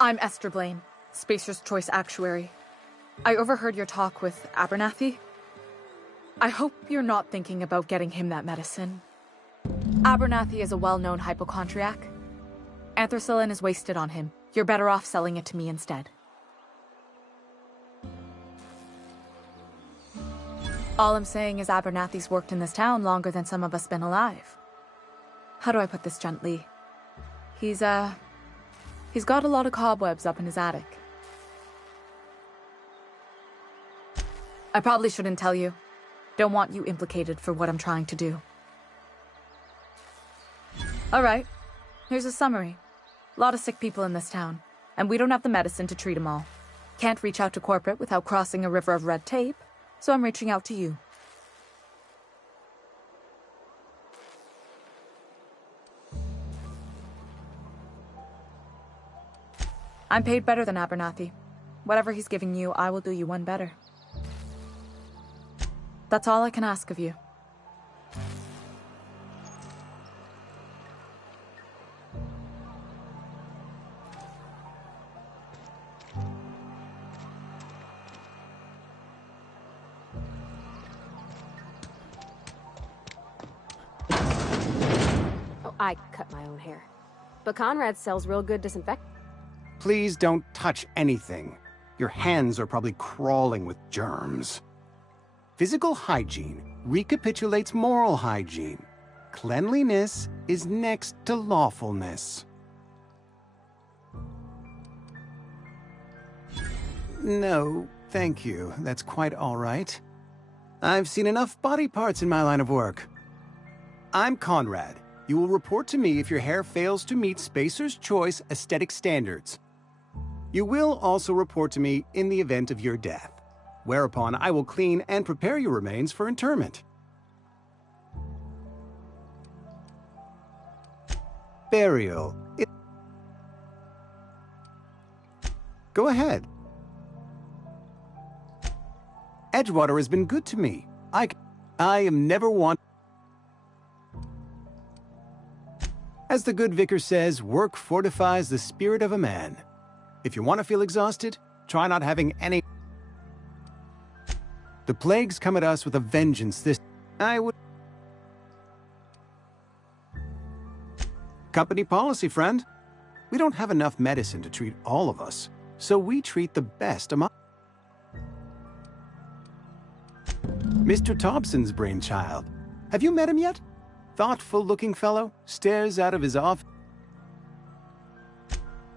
I'm Esther Blaine, Spacer's Choice Actuary. I overheard your talk with Abernathy. I hope you're not thinking about getting him that medicine. Abernathy is a well-known hypochondriac. Anthracillin is wasted on him. You're better off selling it to me instead. All I'm saying is Abernathy's worked in this town longer than some of us been alive. How do I put this gently? He's got a lot of cobwebs up in his attic. I probably shouldn't tell you. Don't want you implicated for what I'm trying to do. Alright, here's a summary. A lot of sick people in this town, and we don't have the medicine to treat them all. Can't reach out to corporate without crossing a river of red tape, so I'm reaching out to you. I'm paid better than Abernathy. Whatever he's giving you, I will do you one better. That's all I can ask of you. Oh, I cut my own hair. But Conrad sells real good disinfectant. Please don't touch anything. Your hands are probably crawling with germs. Physical hygiene recapitulates moral hygiene. Cleanliness is next to lawfulness. No, thank you. That's quite all right. I've seen enough body parts in my line of work. I'm Conrad. You will report to me if your hair fails to meet Spacer's Choice aesthetic standards. You will also report to me in the event of your death, whereupon I will clean and prepare your remains for interment. Burial. Go ahead. Edgewater has been good to me. I am never one. As the good vicar says, work fortifies the spirit of a man. If you want to feel exhausted, try not having any. The plagues come at us with a vengeance this. I would. Company policy, friend. We don't have enough medicine to treat all of us, so we treat the best among. Mr. Thompson's brainchild. Have you met him yet? Thoughtful-looking fellow, stares out of his office.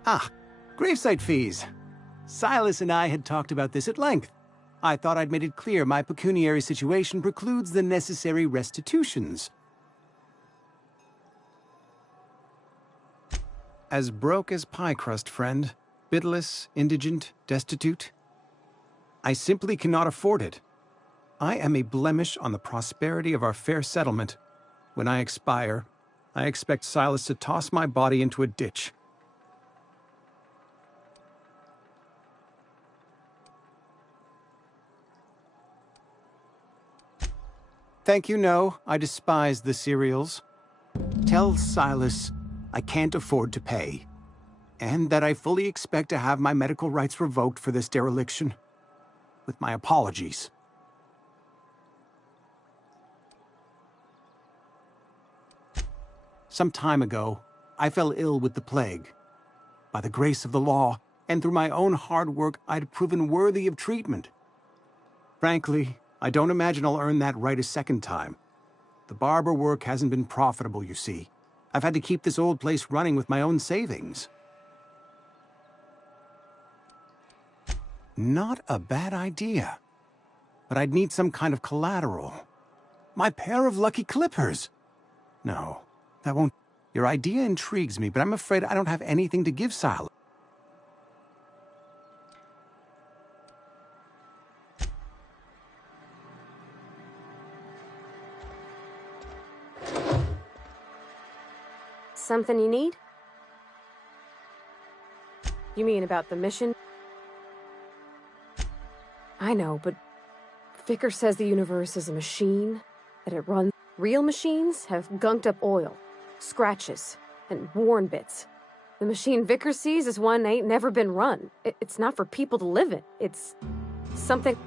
Ah, gravesite fees. Silas and I had talked about this at length. I thought I'd made it clear my pecuniary situation precludes the necessary restitutions. As broke as pie crust, friend. Bidless, indigent, destitute. I simply cannot afford it. I am a blemish on the prosperity of our fair settlement. When I expire, I expect Silas to toss my body into a ditch. Thank you, no. I despise the cereals. Tell Silas I can't afford to pay, and that I fully expect to have my medical rights revoked for this dereliction. With my apologies. Some time ago, I fell ill with the plague. By the grace of the law, and through my own hard work, I'd proven worthy of treatment. Frankly, I don't imagine I'll earn that right a second time. The barber work hasn't been profitable, you see. I've had to keep this old place running with my own savings. Not a bad idea. But I'd need some kind of collateral. My pair of lucky clippers. No, that won't. Your idea intrigues me, but I'm afraid I don't have anything to give Silas. Something you need? You mean about the mission? I know, but Vicar says the universe is a machine, that it runs. Real machines have gunked up oil, scratches, and worn bits. The machine Vicar sees is one ain't never been run. It's not for people to live in. It's something...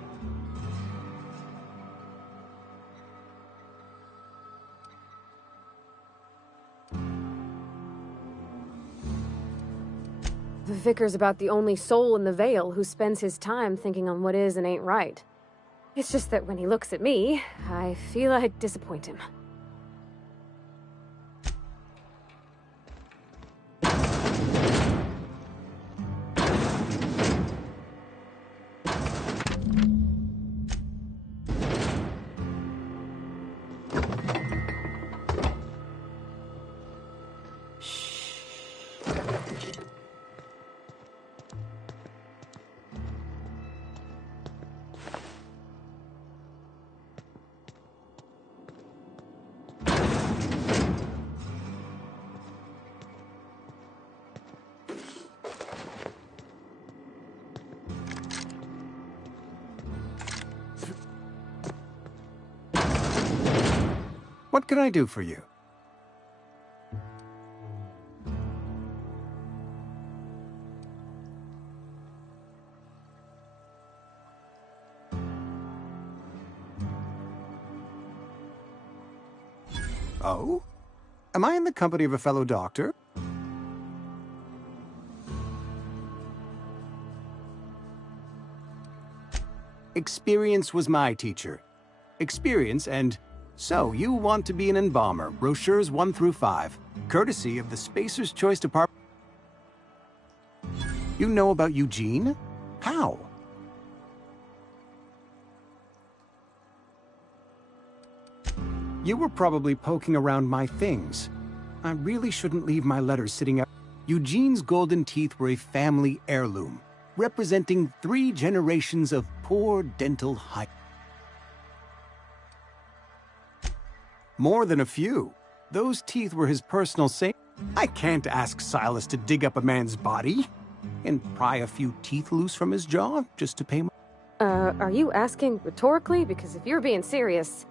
The Vicar's about the only soul in the Vale who spends his time thinking on what is and ain't right. It's just that when he looks at me, I feel I'd disappoint him. What can I do for you? Oh? Am I in the company of a fellow doctor? Experience was my teacher. Experience and... So, you want to be an embalmer, brochures 1 through 5, courtesy of the Spacer's Choice Department. You know about Eugene? How? You were probably poking around my things. I really shouldn't leave my letters sitting out. Eugene's golden teeth were a family heirloom, representing 3 generations of poor dental hygiene. More than a few. Those teeth were his personal safe. I can't ask Silas to dig up a man's body and pry a few teeth loose from his jaw just to pay my... Are you asking rhetorically? Because if you're being serious...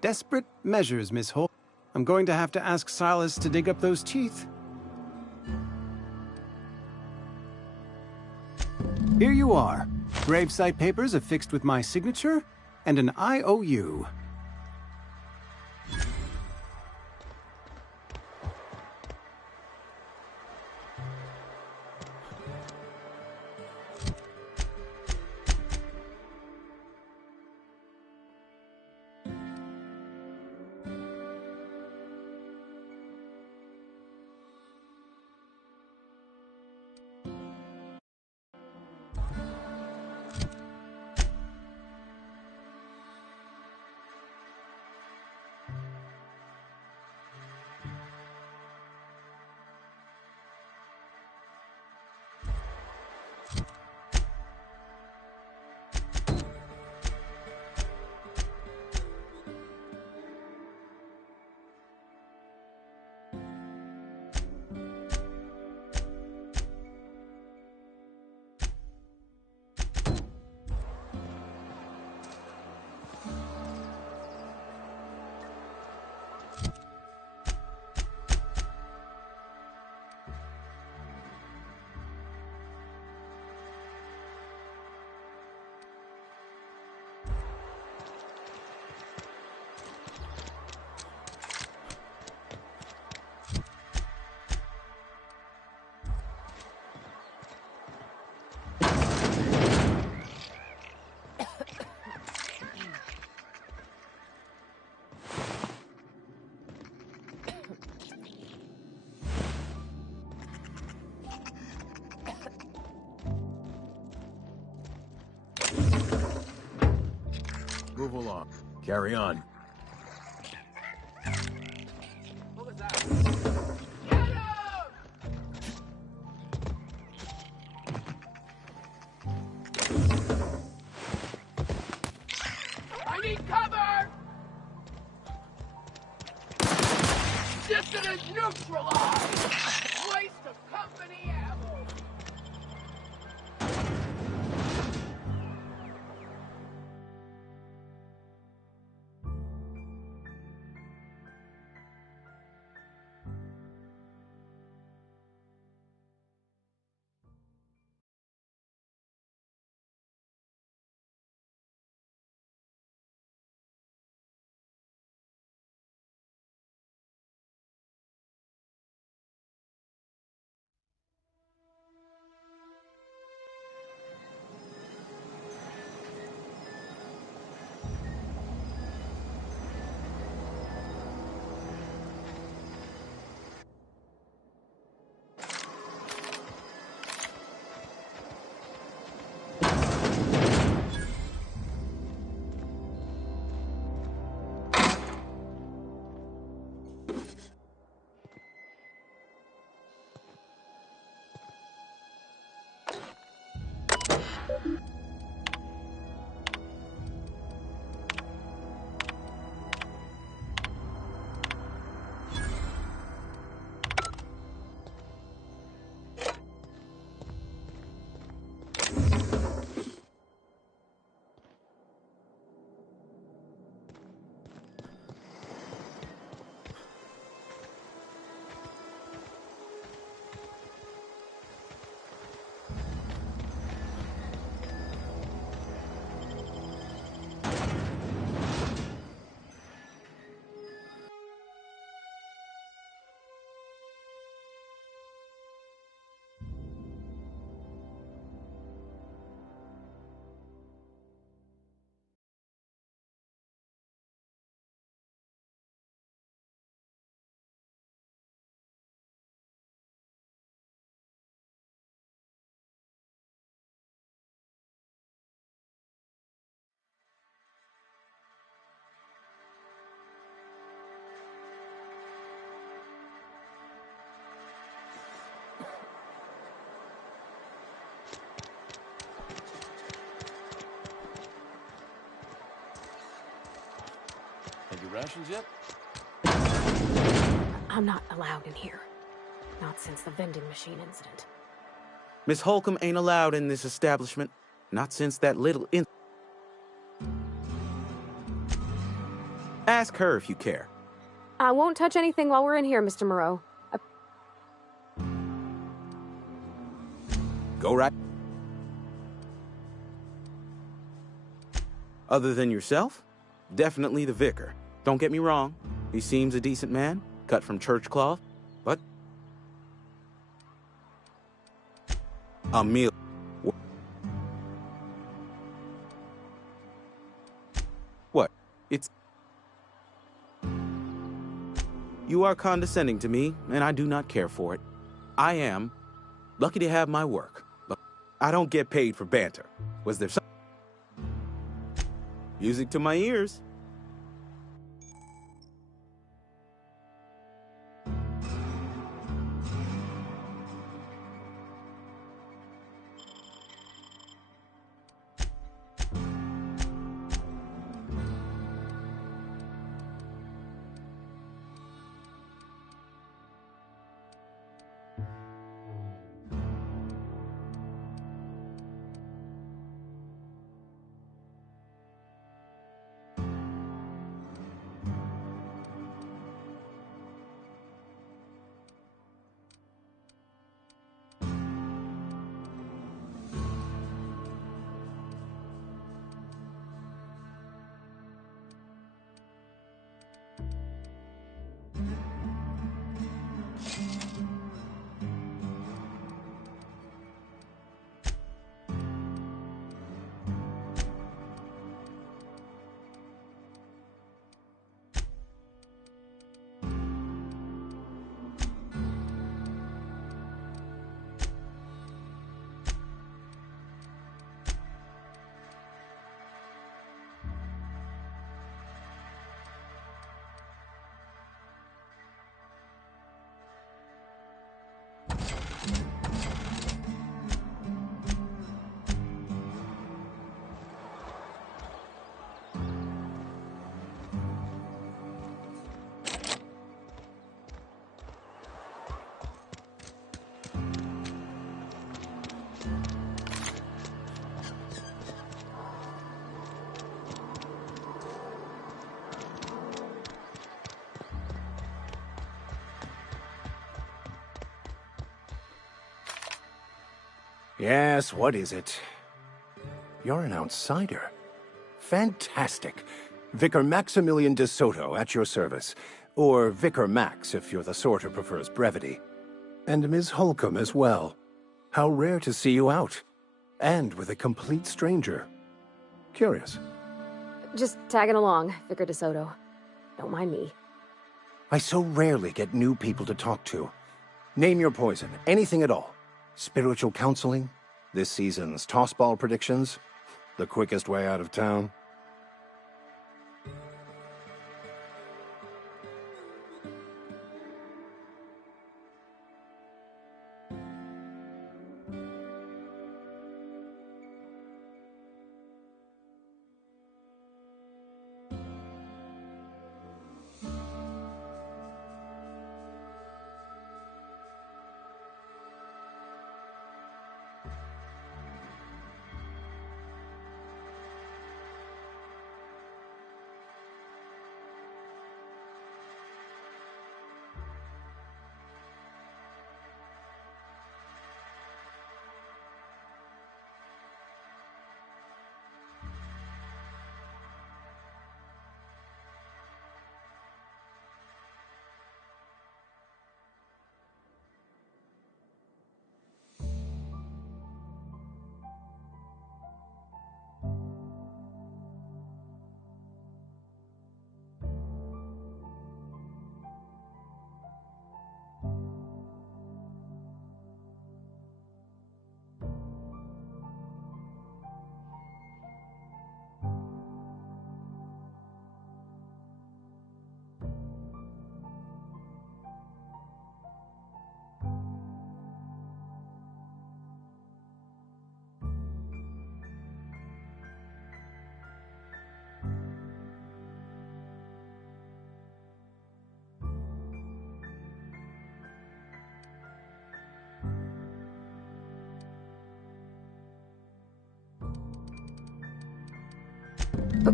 Desperate measures, Miss Holt. I'm going to have to ask Silas to dig up those teeth. Here you are. Gravesite papers affixed with my signature and an IOU. Move along. Carry on. I need cover! Dissonance neutralized! Waste of company ammo! Have your rations yet? I'm not allowed in here. Not since the vending machine incident. Miss Holcomb ain't allowed in this establishment. Not since that little Ask her if you care. I won't touch anything while we're in here, Mr. Moreau. Go right. Other than yourself? Definitely the vicar. Don't get me wrong. He seems a decent man, cut from church cloth, but... a meal. What? It's... You are condescending to me, and I do not care for it. I am lucky to have my work, but I don't get paid for banter. Was there some... Music to my ears. Yes, what is it? You're an outsider. Fantastic. Vicar Maximilian de Soto at your service. Or Vicar Max, if you're the sort who prefers brevity. And Ms. Holcomb as well. How rare to see you out. And with a complete stranger. Curious. Just tagging along, Vicar de Soto. Don't mind me. I so rarely get new people to talk to. Name your poison, anything at all. Spiritual counseling? This season's tossball predictions? The quickest way out of town?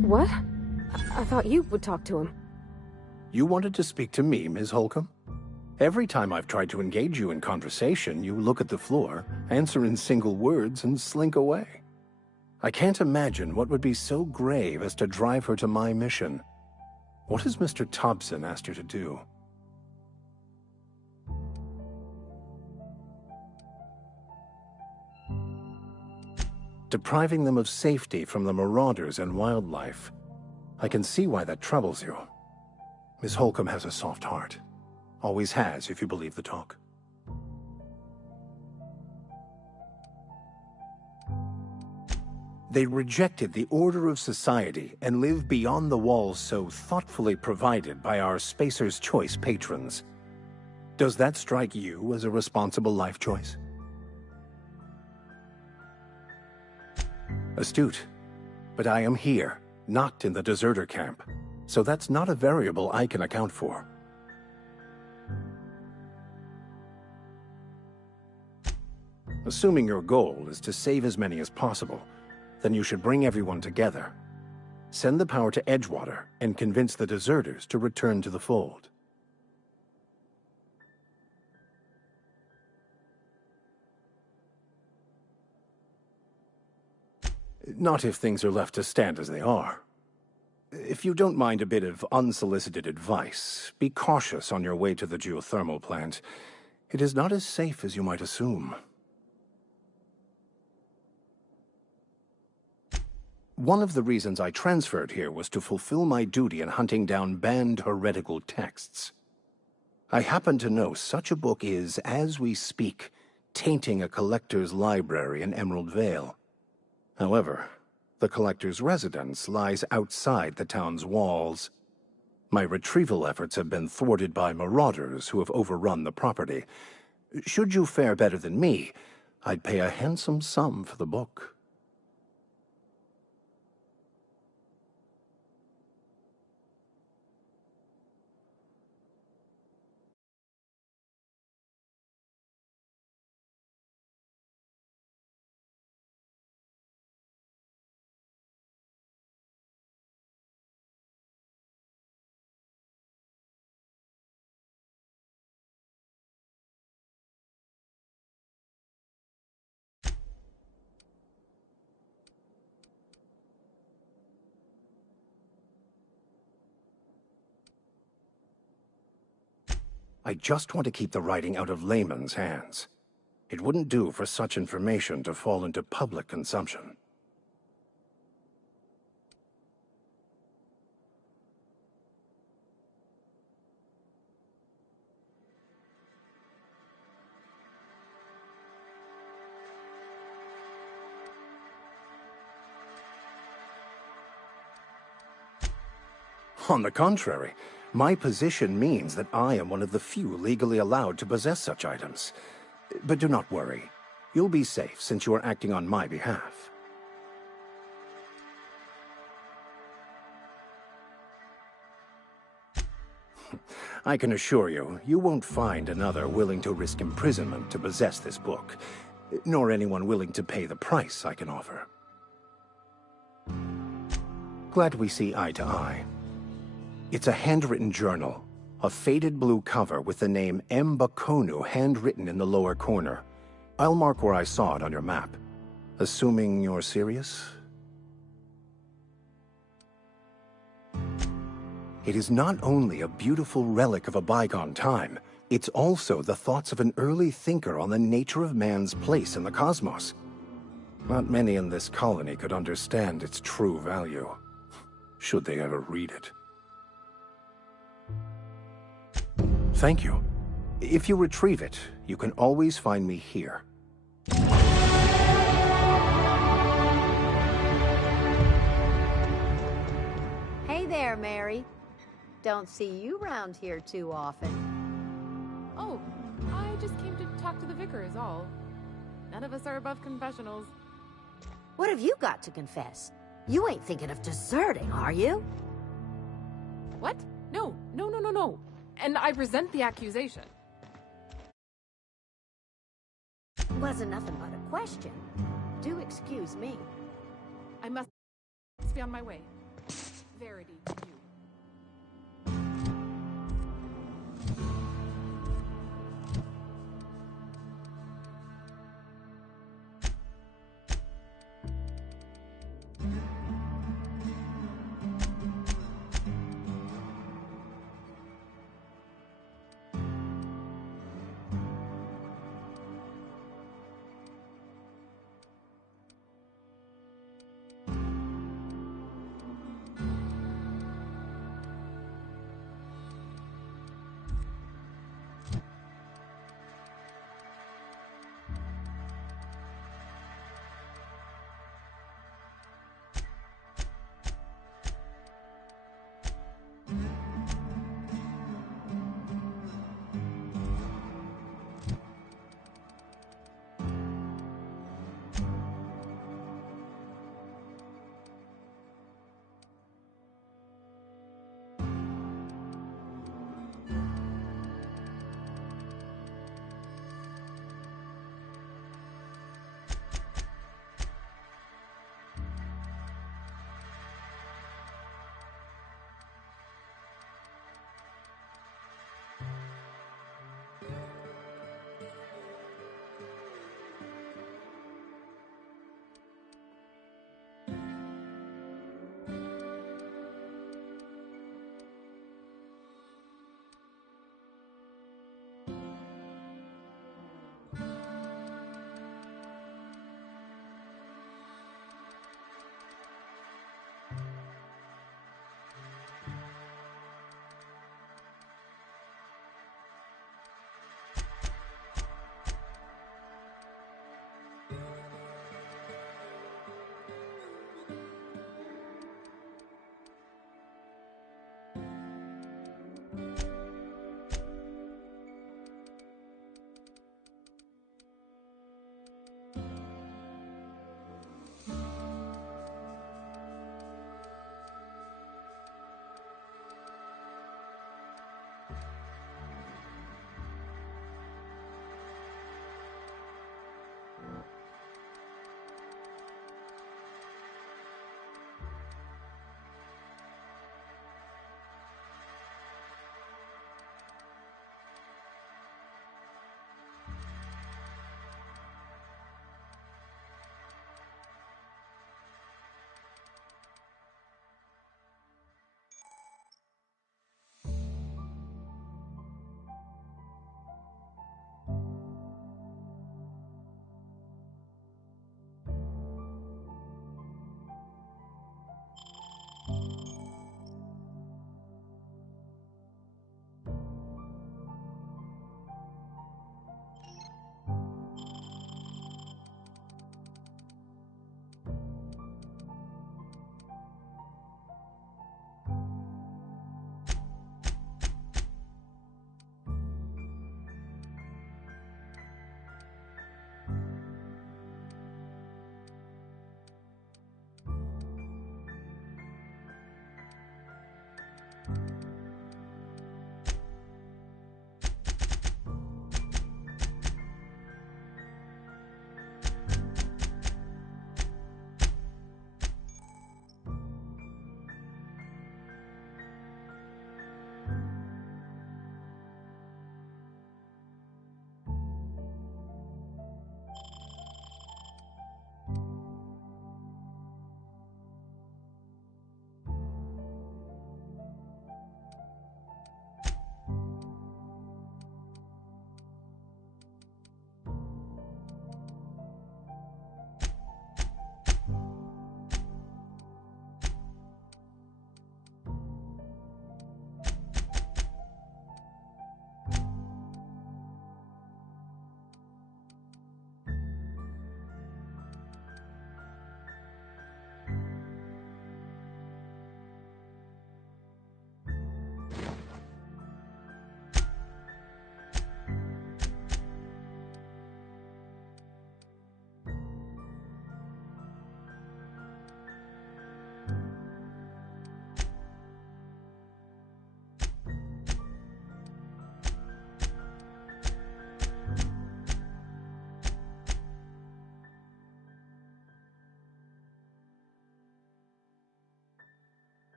What? I thought you would talk to him. You wanted to speak to me, Ms. Holcomb? Every time I've tried to engage you in conversation, you look at the floor, answer in single words, and slink away. I can't imagine what would be so grave as to drive her to my mission. What has Mr. Thompson asked her to do? Depriving them of safety from the marauders and wildlife. I can see why that troubles you. Miss Holcomb has a soft heart. Always has, if you believe the talk. They rejected the order of society and live beyond the walls so thoughtfully provided by our Spacer's Choice patrons. Does that strike you as a responsible life choice? Astute. But I am here, not in the deserter camp, so that's not a variable I can account for. Assuming your goal is to save as many as possible, then you should bring everyone together. Send the power to Edgewater and convince the deserters to return to the fold. Not if things are left to stand as they are. If you don't mind a bit of unsolicited advice, be cautious on your way to the geothermal plant. It is not as safe as you might assume. One of the reasons I transferred here was to fulfill my duty in hunting down banned heretical texts. I happen to know such a book is, as we speak, tainting a collector's library in Emerald Vale. However, the collector's residence lies outside the town's walls. My retrieval efforts have been thwarted by marauders who have overrun the property. Should you fare better than me, I'd pay a handsome sum for the book. I just want to keep the writing out of layman's hands. It wouldn't do for such information to fall into public consumption. On the contrary, my position means that I am one of the few legally allowed to possess such items. But do not worry. You'll be safe since you are acting on my behalf. I can assure you, you won't find another willing to risk imprisonment to possess this book, nor anyone willing to pay the price I can offer. Glad we see eye to eye. It's a handwritten journal, a faded blue cover with the name M'Bakono handwritten in the lower corner. I'll mark where I saw it on your map. Assuming you're serious? It is not only a beautiful relic of a bygone time, it's also the thoughts of an early thinker on the nature of man's place in the cosmos. Not many in this colony could understand its true value, should they ever read it. Thank you. If you retrieve it, you can always find me here. Hey there, Mary. Don't see you around here too often. Oh, I just came to talk to the vicar is all. None of us are above confessionals. What have you got to confess? You ain't thinking of deserting, are you? What? No. And I resent the accusation. Wasn't nothing but a question. Do excuse me. I must be on my way. Verity to you.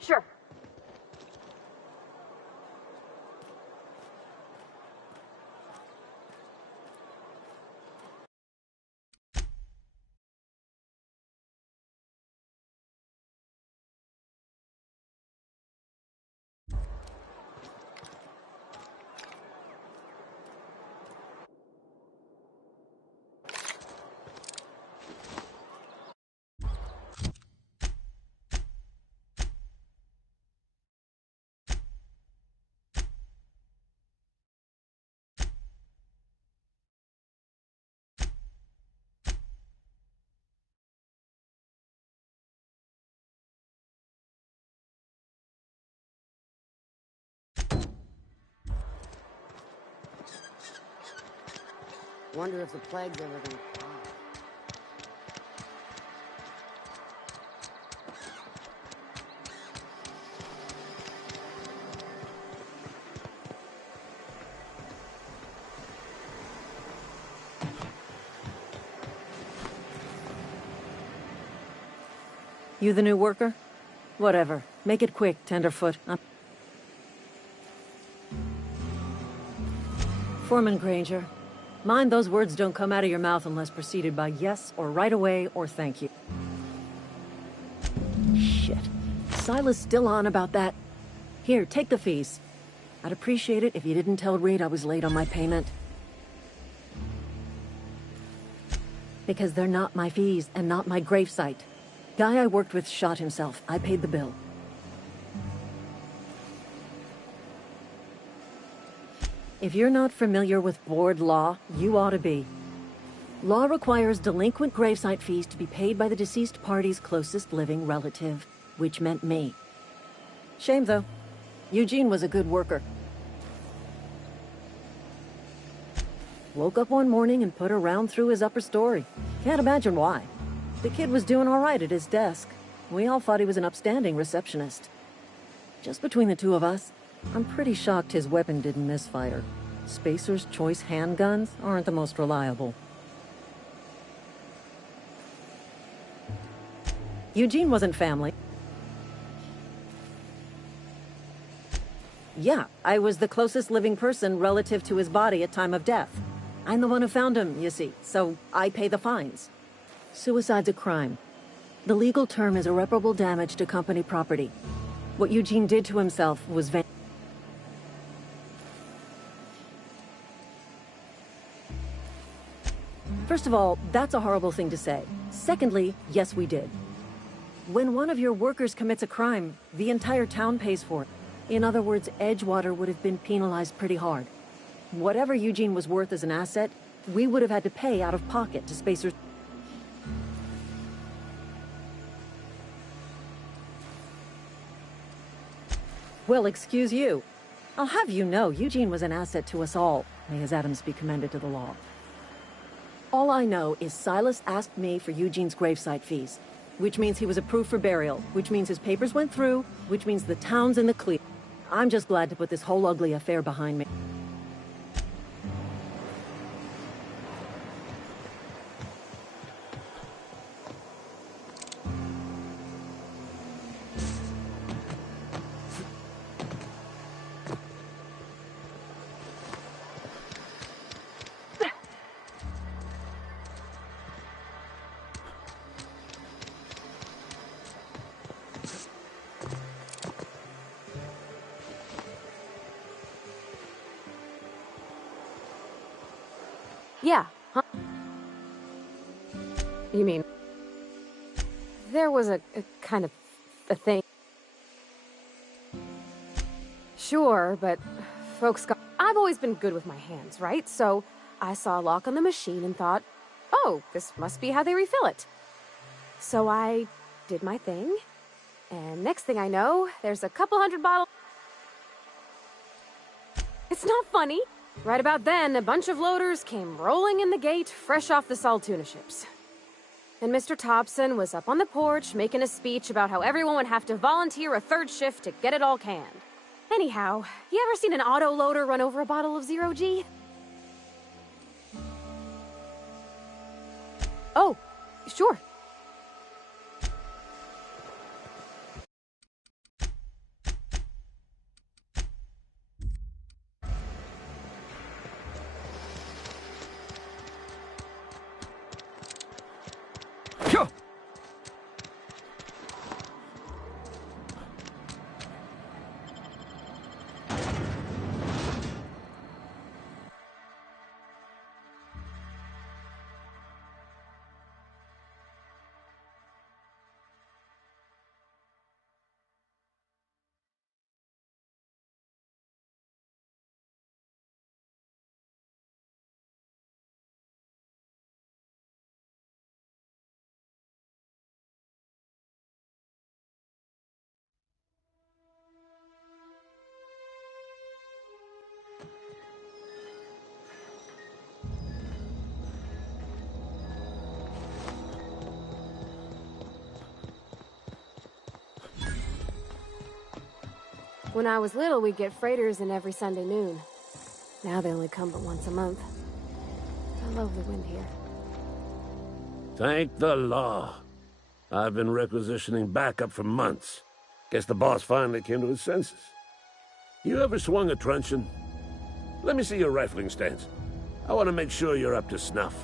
Sure. Wonder if the plague's ever gonna pass. You the new worker? Whatever. Make it quick, Tenderfoot. Foreman Granger. Mind those words don't come out of your mouth unless preceded by yes, or right away, or thank you. Shit. Silas still on about that. Here, take the fees. I'd appreciate it if you didn't tell Reed I was late on my payment. Because they're not my fees, and not my gravesite. Guy I worked with shot himself. I paid the bill. If you're not familiar with board law, you ought to be. Law requires delinquent gravesite fees to be paid by the deceased party's closest living relative, which meant me. Shame, though. Eugene was a good worker. Woke up one morning and put a round through his upper story. Can't imagine why. The kid was doing all right at his desk. We all thought he was an upstanding receptionist. Just between the two of us, I'm pretty shocked his weapon didn't misfire. Spacer's Choice handguns aren't the most reliable. Eugene wasn't family. Yeah, I was the closest living person relative to his body at time of death. I'm the one who found him, you see, so I pay the fines. Suicide's a crime. The legal term is irreparable damage to company property. What Eugene did to himself was First of all, that's a horrible thing to say. Secondly, yes, we did. When one of your workers commits a crime, the entire town pays for it. In other words, Edgewater would have been penalized pretty hard. Whatever Eugene was worth as an asset, we would have had to pay out of pocket to Spacer's... Well, excuse you. I'll have you know, Eugene was an asset to us all. May his atoms be commended to the law. All I know is Silas asked me for Eugene's gravesite fees, which means he was approved for burial, which means his papers went through, which means the town's in the clear. I'm just glad to put this whole ugly affair behind me. Yeah, huh? You mean... There was a kind of a thing. Sure, but folks got... I've always been good with my hands, right? So I saw a lock on the machine and thought, oh, this must be how they refill it. So I did my thing, and next thing I know, there's a couple hundred bottles... It's not funny. Right about then, a bunch of loaders came rolling in the gate, fresh off the Saltuna ships. And Mr. Thompson was up on the porch making a speech about how everyone would have to volunteer a third shift to get it all canned. Anyhow, you ever seen an auto loader run over a bottle of Zero G? Oh, sure. When I was little, we'd get freighters in every Sunday noon. Now they only come but once a month. I love the wind here. Thank the law. I've been requisitioning backup for months. Guess the boss finally came to his senses. You ever swung a truncheon? Let me see your rifling stance. I want to make sure you're up to snuff.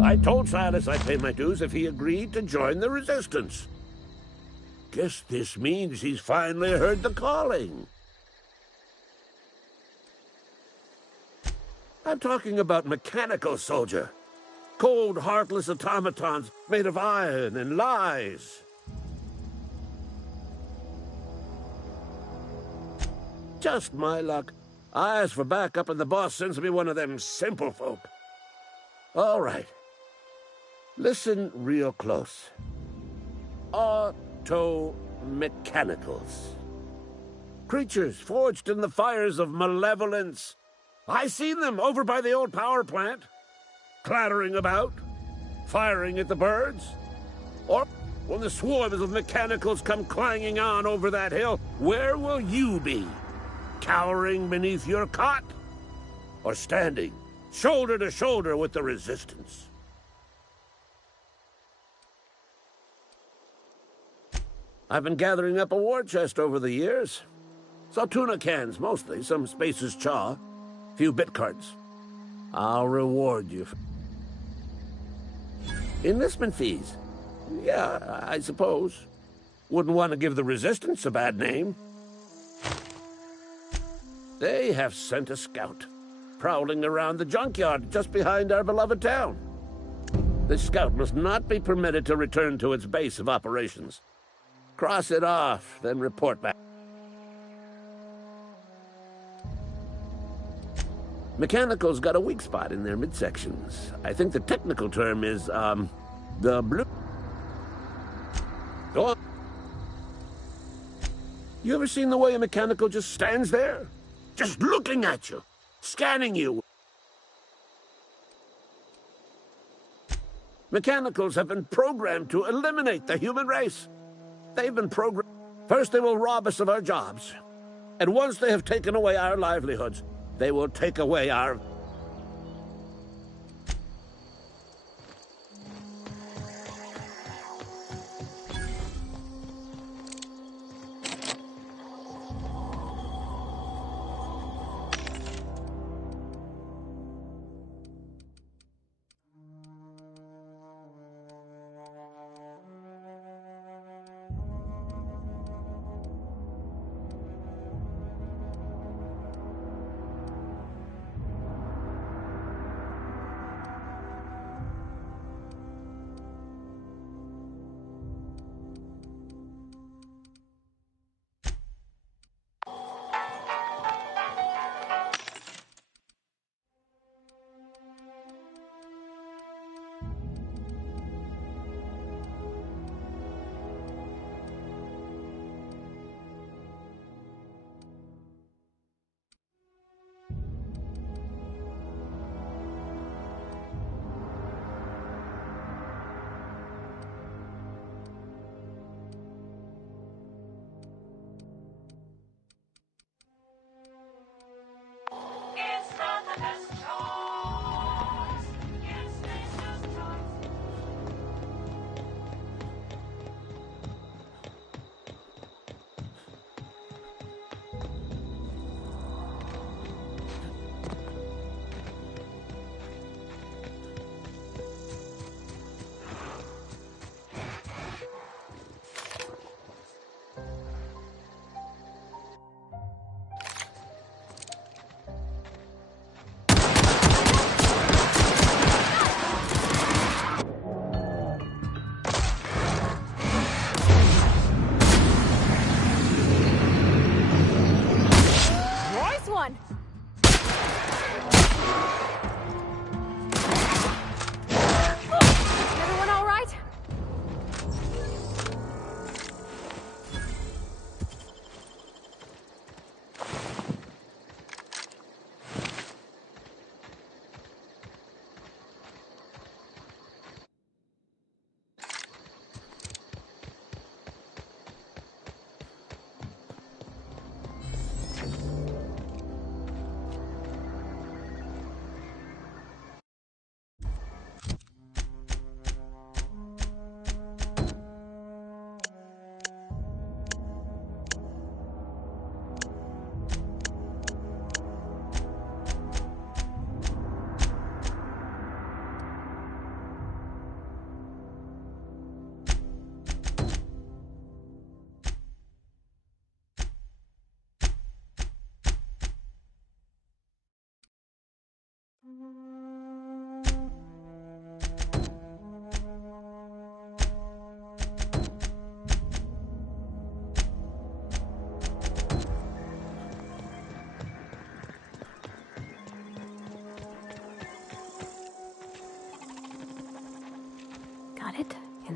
I told Silas I'd pay my dues if he agreed to join the Resistance. Guess this means he's finally heard the calling. I'm talking about mechanical soldier. Cold, heartless automatons made of iron and lies. Just my luck. I ask for backup and the boss sends me one of them simple folk. All right. Listen real close. Auto-mechanicals. Creatures forged in the fires of malevolence. I seen them over by the old power plant. Clattering about. Firing at the birds. Or when the swarms of mechanicals come clanging on over that hill, where will you be? Cowering beneath your cot? Or standing, shoulder to shoulder with the Resistance? I've been gathering up a war chest over the years. Saw tuna cans, mostly, some Spacer's chaw, few bit cards. I'll reward you. Enlistment fees? Yeah, I suppose. Wouldn't want to give the Resistance a bad name. They have sent a scout, prowling around the junkyard just behind our beloved town. This scout must not be permitted to return to its base of operations. Cross it off, then report back. Mechanicals got a weak spot in their midsections. I think the technical term is, the blue... Go on. You ever seen the way a mechanical just stands there? Just looking at you, scanning you. Mechanicals have been programmed to eliminate the human race. They've been programmed. First, they will rob us of our jobs. And once they have taken away our livelihoods, they will take away our...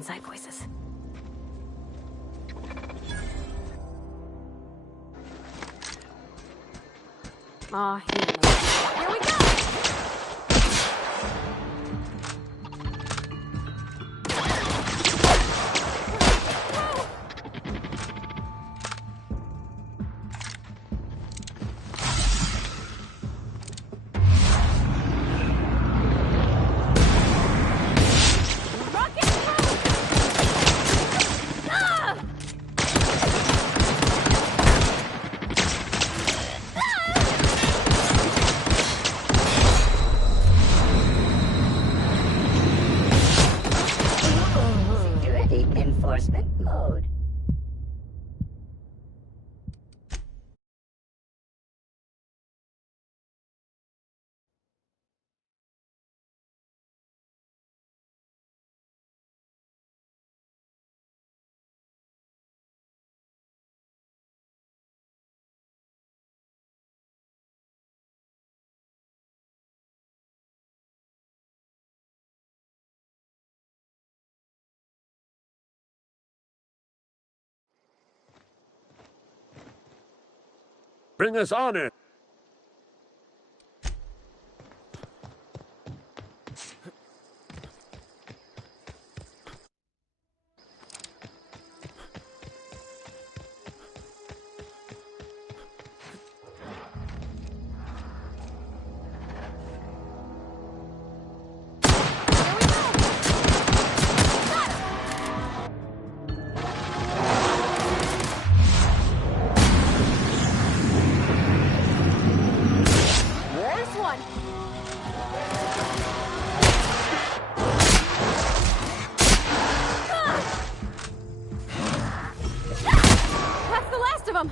inside voices. Aw, here we go! Security enforcement mode. Bring us honor. There's one! That's the last of them!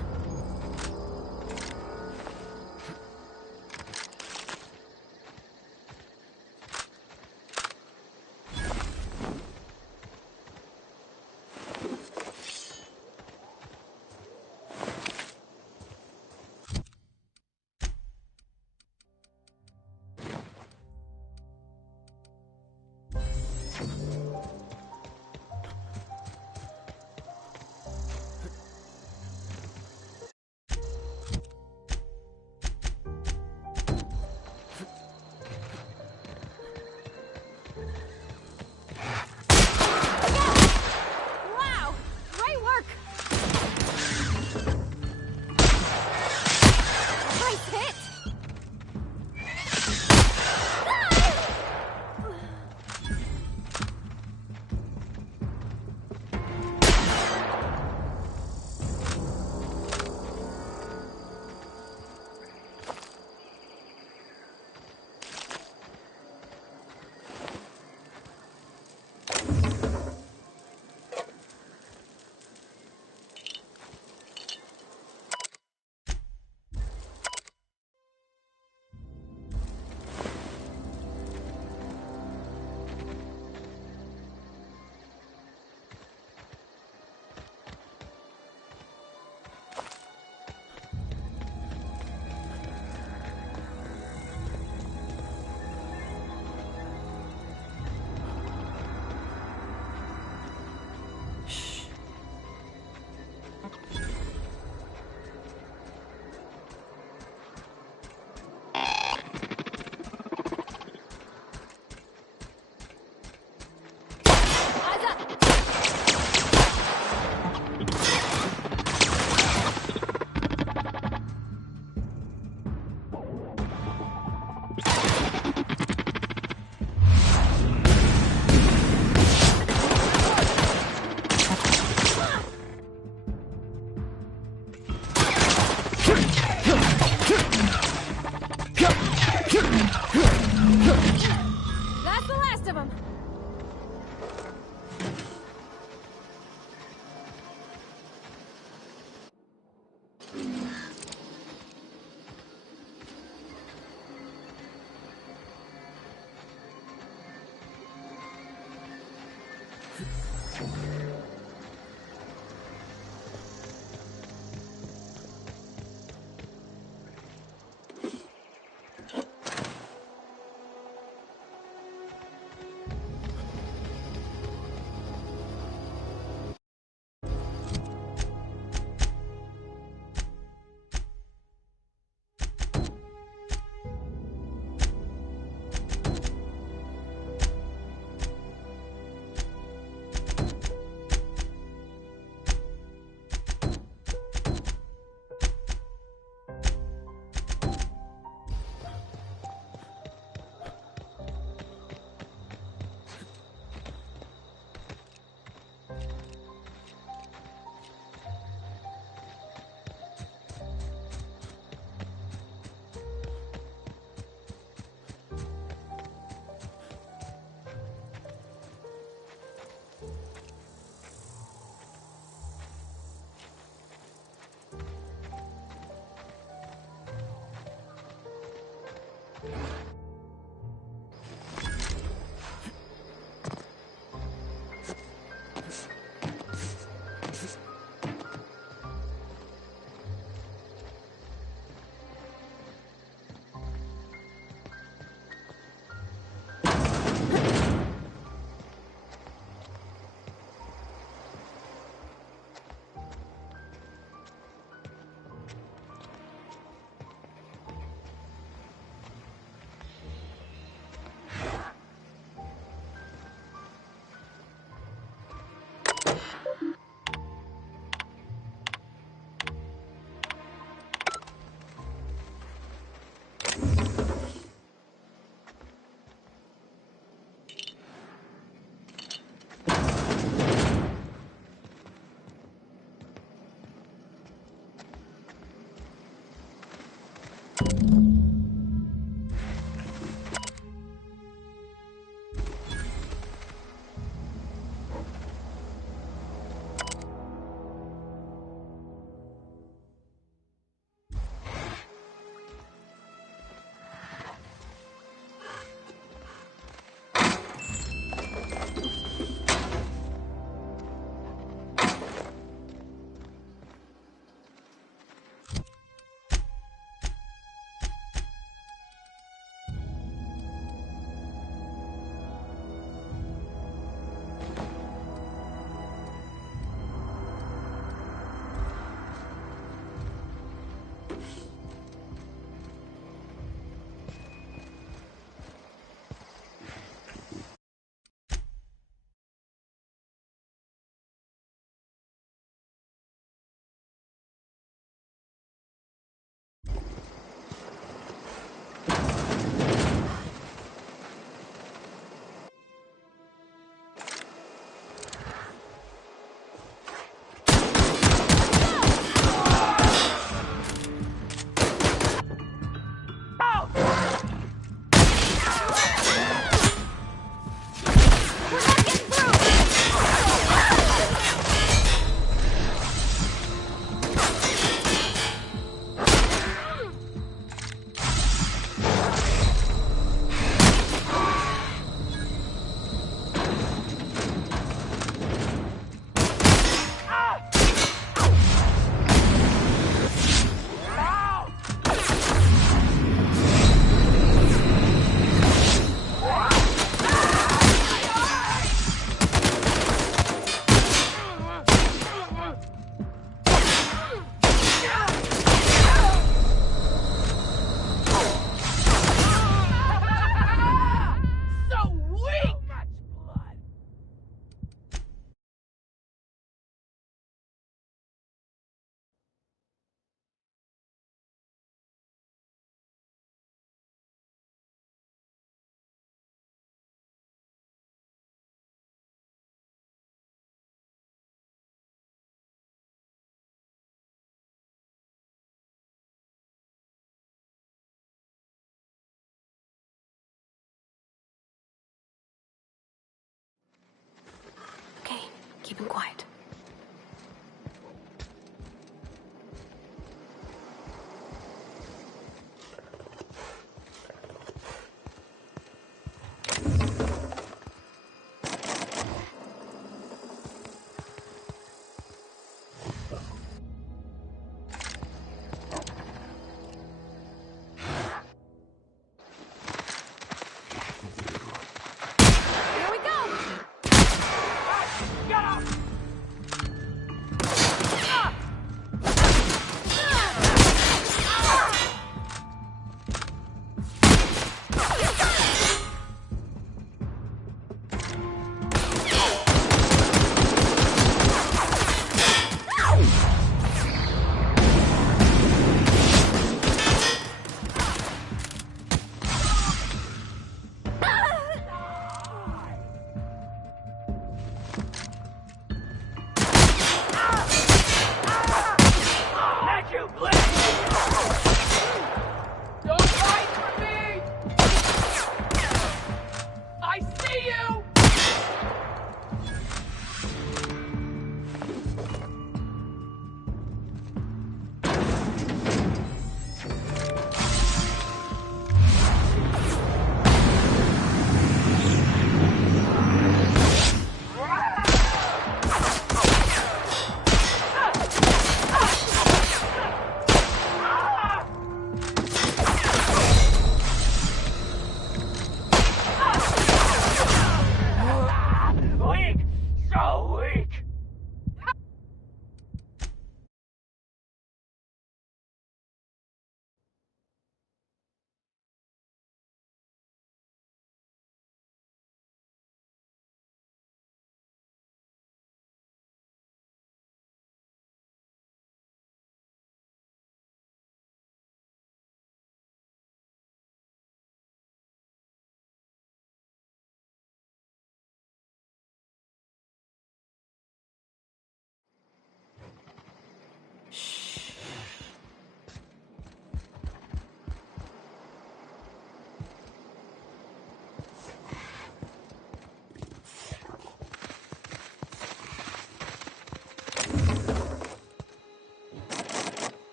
Keep him quiet.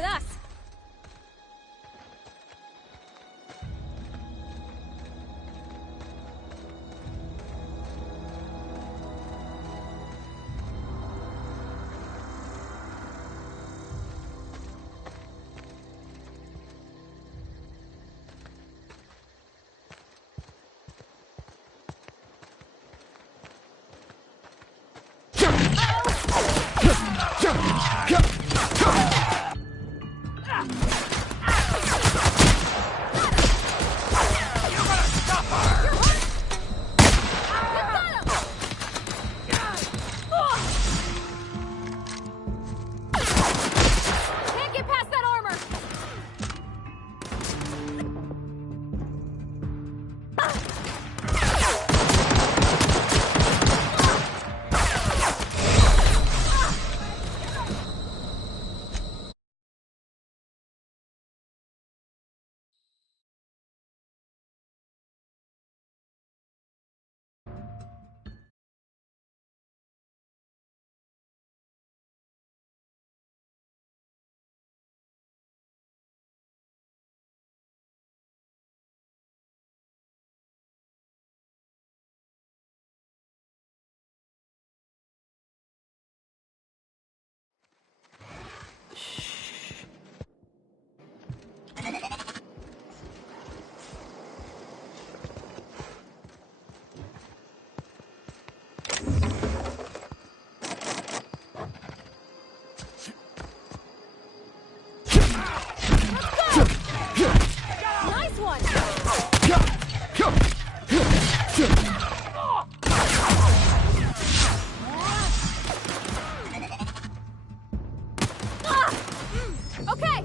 with us. Can't get past that armor. Nice one. Okay.